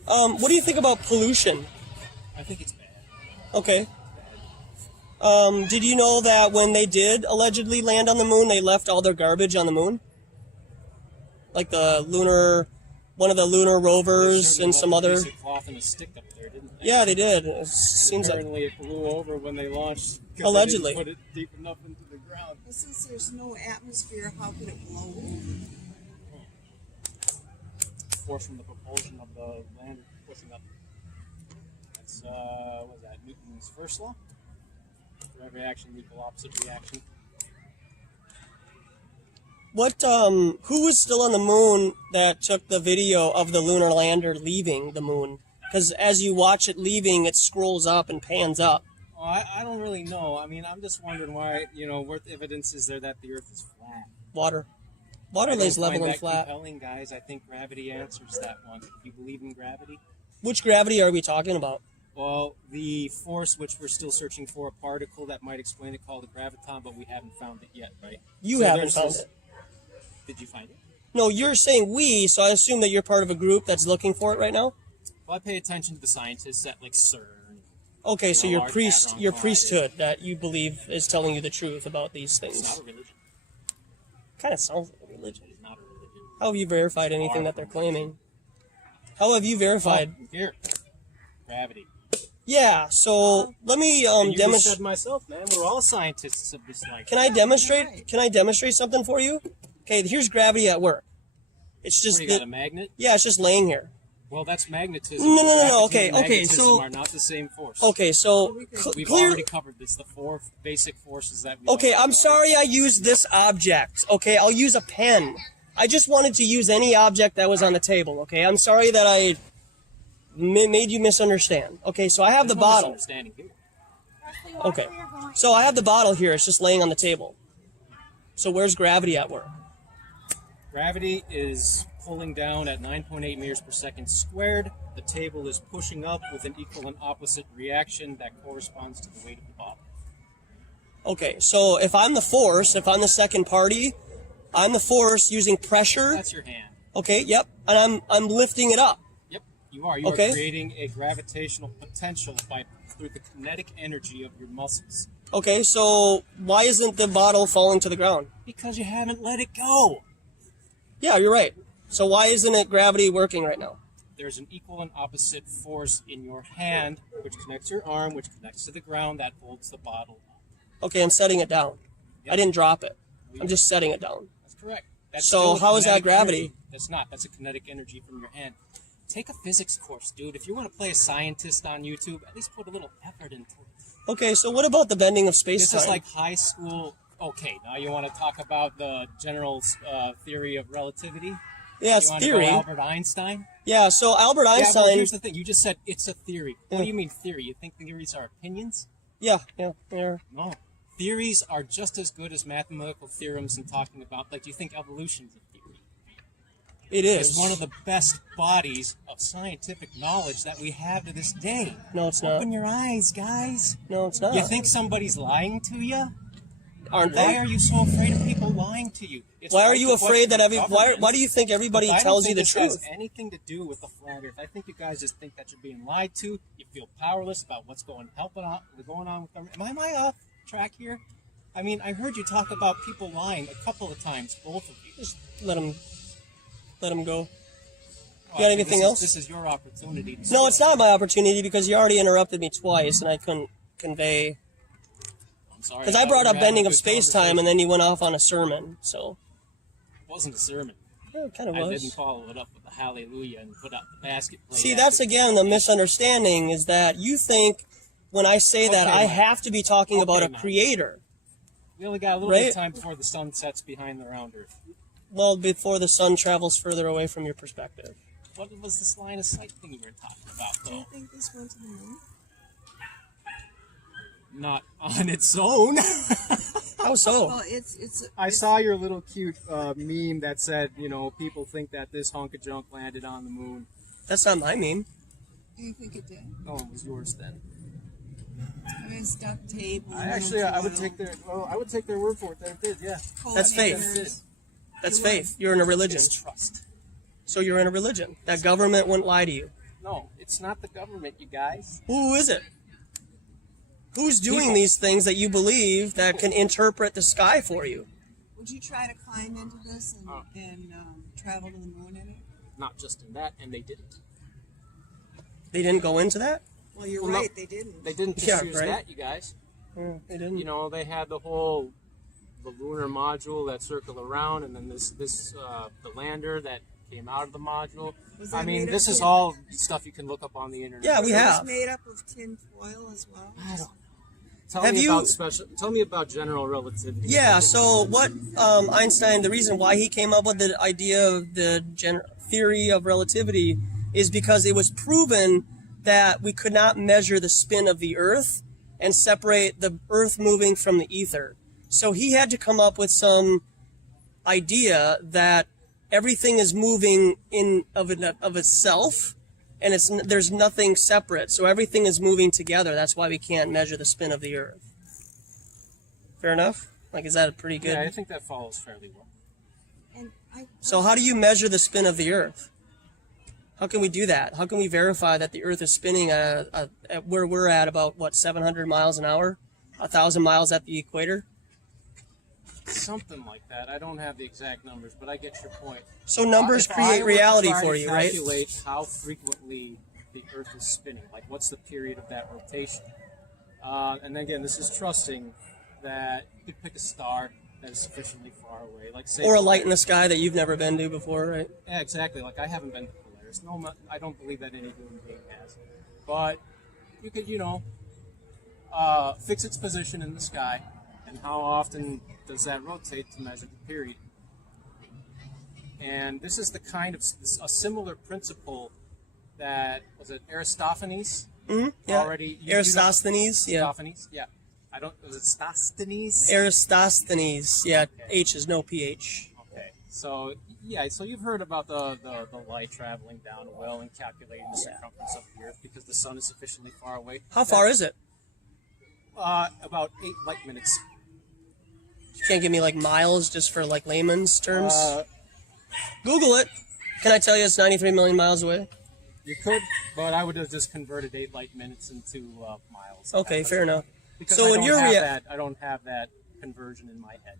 What do you think about pollution? I think it's bad. Okay. Did you know that when they did allegedly land on the moon, they left all their garbage on the moon? Like one of the lunar rovers and some other... Piece of cloth and a stick up there, didn't they? Yeah, they did. It seems like... Apparently, it blew over when they launched. 'Cause Allegedly. They didn't put it deep enough into the ground. But since there's no atmosphere, how could it blow over? Force from the propulsion of the lander pushing up. That's what was that? Newton's first law. For every action, equal opposite reaction. Who was still on the moon that took the video of the lunar lander leaving the moon? Because as you watch it leaving, it scrolls up and pans up. Oh, I don't really know. I mean, I'm just wondering why, what evidence is there that the Earth is flat? Water. Water I lays don't level find and that flat. compelling, guys. I think gravity answers that one. Do you believe in gravity? Which gravity are we talking about? Well, the force which we're still searching for, a particle that might explain it called a graviton, but we haven't found it yet, right? You So haven't there's found this- it. Did you find it? No, you're saying we, so I assume that you're part of a group that's looking for it right now? Well, I pay attention to the scientists at like CERN. Okay, so You know, your Large priest, Hadron your Collider. priesthood that you believe is telling you the truth about these It's things. not a religion. Kind of sounds like a religion. It's not a religion. How have you verified anything that they're claiming? How have you verified? Oh, here, gravity. Yeah, so let me And you just demonstrate. said myself, man. We're all scientists of this life. Can I demonstrate? Can I demonstrate something for you? Okay, here's gravity at work. It's just What, you got that, a magnet? yeah, it's just laying here. Well, that's magnetism. No, no, no, no, Gravity okay, and okay, magnetism so- are not the same force. Okay, so We've clear. already covered this. The 4 basic forces that we. Okay, all- I'm sorry I used this object. Okay, I'll use a pen. I just wanted to use any object that was on the table. Okay, I'm sorry that I made you misunderstand. Okay, so I have the There's no bottle. misunderstanding here. Okay, so I have the bottle here. It's just laying on the table. So where's gravity at work? Gravity is pulling down at 9.8 meters per second squared. The table is pushing up with an equal and opposite reaction that corresponds to the weight of the bottle. Okay, so if I'm the force, if I'm the second party, I'm the force using pressure. That's your hand. Okay, yep, and I'm lifting it up. Yep, you are. You Okay. are creating a gravitational potential through the kinetic energy of your muscles. Okay, so why isn't the bottle falling to the ground? Because you haven't let it go. Yeah, you're right. So why isn't it gravity working right now? There's an equal and opposite force in your hand, which connects your arm, which connects to the ground, that holds the bottle up. Okay, I'm setting it down. Yep. I didn't drop it. I'm just setting it down. That's correct. That's So still how is that kinetic gravity? energy. That's not. That's a kinetic energy from your hand. Take a physics course, dude. If you want to play a scientist on YouTube, at least put a little effort into it. Okay, so what about the bending of This space-time? is like high school. Okay, now you want to talk about the general theory of relativity? Yeah, it's You want to theory. go Albert Einstein? Yeah, so Albert Yeah, but Einstein... here's the thing. You just said it's a theory. What Yeah. do you mean theory? You think theories are opinions? Yeah. No. Theories are just as good as mathematical theorems and talking about, like, do you think evolution is a theory? It is. It's one of the best bodies of scientific knowledge that we have to this day. No, it's not. Open your eyes, guys. No, it's not. You think somebody's lying to you? Aren't Why they? are you so afraid of people lying to you? It's Why are right you to afraid that question government. why do you think everybody I don't tells you think the this truth? has anything to do with the flat earth. I think you guys just think that you're being lied to. You feel powerless about what's going on with government. Am I off track here? I mean, I heard you talk about people lying a couple of times, both of you. Just let them go. Well, got anything else? This is your opportunity. To No, it's not my opportunity because you already interrupted me twice and I couldn't convey. I'm sorry. Because I brought up bending of good space-time and then you went off on a sermon, so. It wasn't a sermon. Yeah, it kind of I was. didn't follow it up with the hallelujah and put out the basket plate. See, that's again the misunderstanding is that you think when I say that Okay, I Matt. have to be talking about a Matt. creator. We only got a little Right? bit of time before the sun sets behind the round earth. Well, before the sun travels further away from your perspective. What was this line of sight thing you were talking about, Do you though? think this went to the moon? Not on its own. How so? Well, it's. I saw your little cute meme that said, you know, people think that this hunk of junk landed on the moon. That's not my meme. Do you think it did? Oh, it was yours then. I mean, it's duct tape. I would take their word for it that it did. Yeah, That's faith. That's faith. You're in a religion. it's trust. So you're in a religion. That government wouldn't lie to you. No, it's not the government, you guys. Who is it? Who's doing People. these things that you believe that can interpret the sky for you? Would you try to climb into this and travel to the moon in it? Not just in that, and they didn't. They didn't go into that? Well, you're Well, no. right. They didn't. They didn't just Yeah, use right. that, you guys. Yeah, they didn't. You know, they had the lunar module that circled around, and then the lander that came out of the module. Was I that mean, made this of is tin? all stuff you can look up on the internet. Yeah, we It have. was made up of tin foil as well. I don't know. Tell Have me you- Tell me about general relativity. Yeah, so what Einstein, the reason why he came up with the idea of the theory of relativity is because it was proven that we could not measure the spin of the Earth and separate the Earth moving from the ether. So he had to come up with some idea that everything is moving in of itself, and there's nothing separate. So everything is moving together. That's why we can't measure the spin of the Earth. Fair enough? Like, is that a pretty good? Yeah, I think that follows fairly well. And So how do you measure the spin of the Earth? How can we do that? How can we verify that the Earth is spinning at where we're at about, 700 miles an hour? 1,000 miles at the equator? Something like that. I don't have the exact numbers, but I get your point. So numbers If I create were to reality try for to you, right? Calculate how frequently the Earth is spinning. Like, what's the period of that rotation? And again, this is trusting that you could pick a star that is sufficiently far away, like say, Or a light in the sky that you've never been to before, right? Yeah, exactly. Like, I haven't been to Polaris. No, I don't believe that any human being has. But you could, fix its position in the sky, and how often does that rotate to measure the period. And this is the kind of a similar principle that was it Aristophanes Yeah. already. Aristosthenes, yeah. Aristophanes, yeah. Was it Stosthenes? Aristosthenes, yeah. H is no PH. Okay, so yeah, so you've heard about the light traveling down a well and calculating the circumference of the Earth because the sun is sufficiently far away. How far is it? About 8 light minutes. You can't give me like miles just for like layman's terms? Uh, Google it. Can I tell you it's 93 million miles away? You could, but I would have just converted 8 light minutes into miles. Okay, fair enough. Because So I in don't your have I don't have that conversion in my head.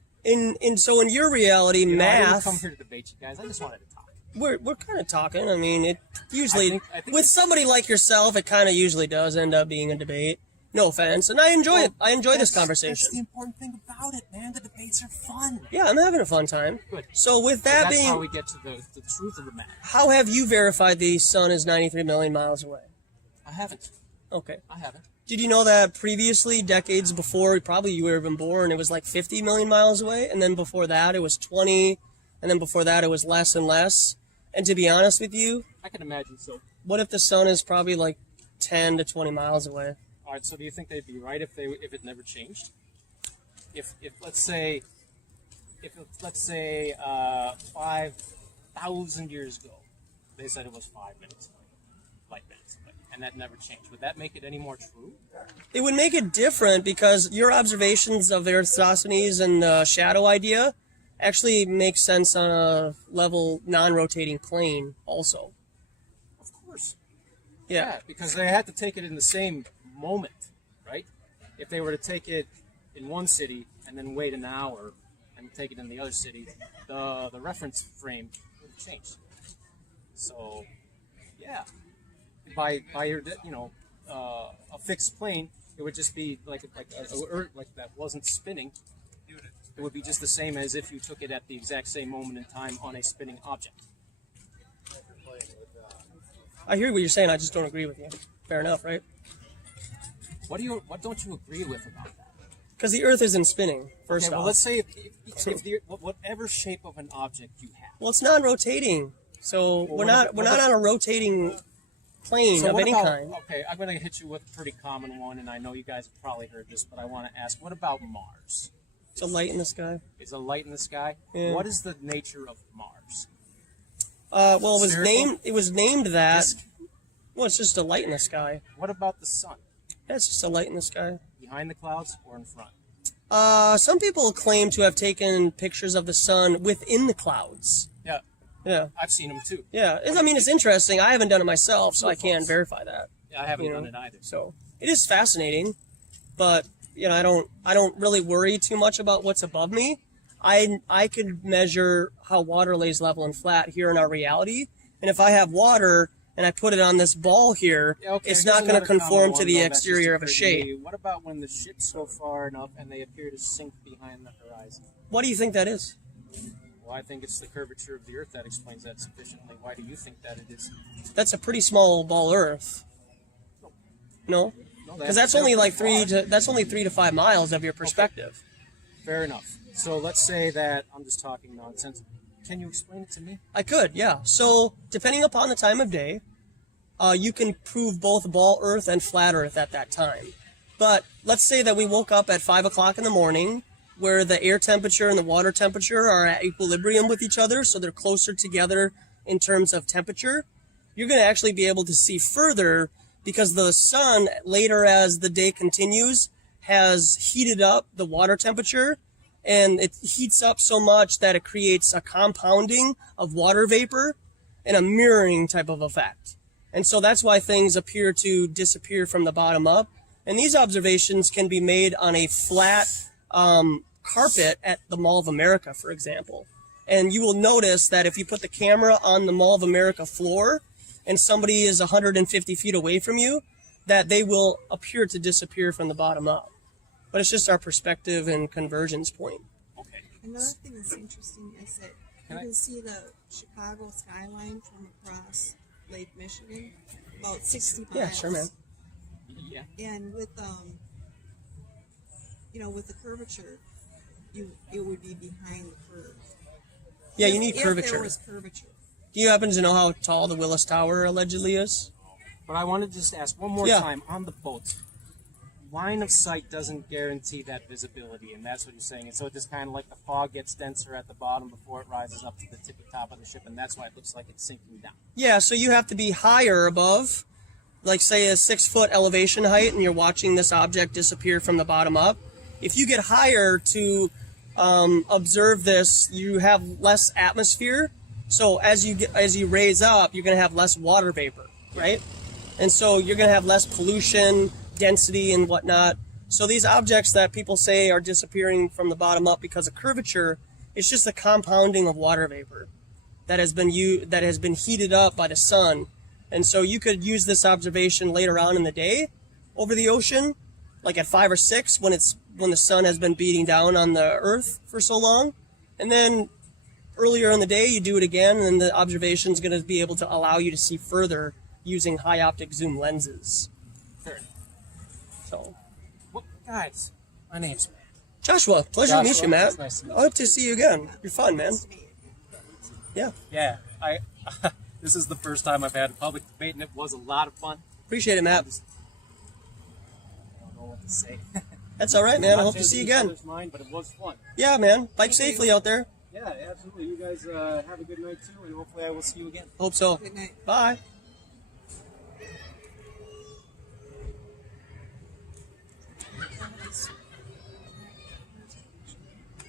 So in your reality, I didn't math. come here to debate you guys. I just wanted to talk. We're kind of talking. I mean, it usually I think with somebody like yourself, it kind of usually does end up being a debate. No offense, and I enjoy it. I enjoy this conversation. That's the important thing about it, man. The debates are fun. Yeah, I'm having a fun time. Good. So with that That's being, how we get to the truth of the matter. how have you verified the sun is 93 million miles away? I haven't. Okay. I haven't. Did you know that previously, decades before, probably you were even born, it was like 50 million miles away, and then before that it was 20, and then before that it was less and less. And to be honest with you, I can imagine so. what if the sun is probably like 10 to 20 miles away? All right. So do you think they'd be right if it never changed? If let's say 5,000 years ago, they said it was 5 minutes away, light minutes away, and that never changed. Would that make it any more true? It would make it different because your observations of Eratosthenes and the shadow idea actually make sense on a level non-rotating plane also. Of course. Yeah. Because they had to take it in the same moment, right? If they were to take it in one city and then wait an hour and take it in the other city, the reference frame would have changed. So, yeah, by your a fixed plane, it would just be like that wasn't spinning. It would be just the same as if you took it at the exact same moment in time on a spinning object. I hear what you're saying, I just don't agree with you. Fair enough, right? What don't you agree with about that? Because the Earth isn't spinning, first Okay, well, off. let's say if whatever shape of an object you have. Well, it's non-rotating, so we're what not on a rotating plane So of what any about, kind. okay, I'm going to hit you with a pretty common one, and I know you guys have probably heard this, but I want to ask, what about Mars? It's a light in the sky. Is a light in the sky? Yeah. What is the nature of Mars? Well, it was Spherical? named that. Disk? Well, it's just a light in the sky. What about the sun? Yeah, it's just a light in the sky. Behind the clouds or in front? Some people claim to have taken pictures of the sun within the clouds. Yeah, Yeah, I've seen them too. yeah. It's interesting. I haven't done it myself, so I True or can't false? verify that. Yeah, I haven't You know, done it either. So it is fascinating, but I don't really worry too much about what's above me. I could measure how water lays level and flat here in our reality, and if I have water and I put it on this ball here, Yeah, okay, it's here's not going to another common conform to one, the though, that just exterior of a occurred to shape. me. What about when the ships go far enough and they appear to sink behind the horizon? What do you think that is? Well, I think it's the curvature of the Earth that explains that sufficiently. Why do you think that it is? That's a pretty small ball Earth. No, No, because that's only like 3 to 5 miles of your perspective. Fair enough. So let's say that I'm just talking nonsense. Can you explain it to me? I could, yeah. So depending upon the time of day, you can prove both ball Earth and flat Earth at that time. But let's say that we woke up at 5 o'clock in the morning, where the air temperature and the water temperature are at equilibrium with each other, so they're closer together in terms of temperature. You're going to actually be able to see further because the sun, later as the day continues, has heated up the water temperature, and it heats up so much that it creates a compounding of water vapor and a mirroring type of effect. And so that's why things appear to disappear from the bottom up. And these observations can be made on a flat carpet at the Mall of America, for example. And you will notice that if you put the camera on the Mall of America floor and somebody is 150 feet away from you, that they will appear to disappear from the bottom up. But it's just our perspective and convergence point. Okay. Another thing that's interesting is that you can see the Chicago skyline from across Lake Michigan, about 60 miles. Yeah, sure, man. Yeah. And with with the curvature, it would be behind the curve. Yeah, you need If curvature. there was curvature. Do you happen to know how tall the Willis Tower allegedly is? But I wanted to just ask one more Yeah. time on the boat. Line of sight doesn't guarantee that visibility, and that's what you're saying. And so it's just kind of like the fog gets denser at the bottom before it rises up to the tippy top of the ship, and that's why it looks like it's sinking down. Yeah, so you have to be higher above, like say a 6-foot elevation height, and you're watching this object disappear from the bottom up. If you get higher to observe this, you have less atmosphere. So as you raise up, you're going to have less water vapor, right? And so you're going to have less pollution, density, and whatnot. So these objects that people say are disappearing from the bottom up because of curvature, it's just a compounding of water vapor that has been heated up by the sun. And so you could use this observation later on in the day over the ocean, like at 5 or 6 when the sun has been beating down on the earth for so long. And then earlier in the day you do it again, and the observation is going to be able to allow you to see further using high optic zoom lenses. Fair. So, Well, guys, my name's Matt. Joshua, pleasure to meet Joshua, you, Matt. it's nice to meet I hope to see you again. You're fun, man. Yeah, Yeah, this is the first time I've had a public debate, and it was a lot of fun. appreciate it, Matt. I don't know what to say. That's all right, man. I Not hope to see you again. others' mind, but it was fun. Yeah, man. Bike safely out there. Yeah, absolutely. You guys have a good night too, and hopefully I will see you again. Hope so. Good night. Bye.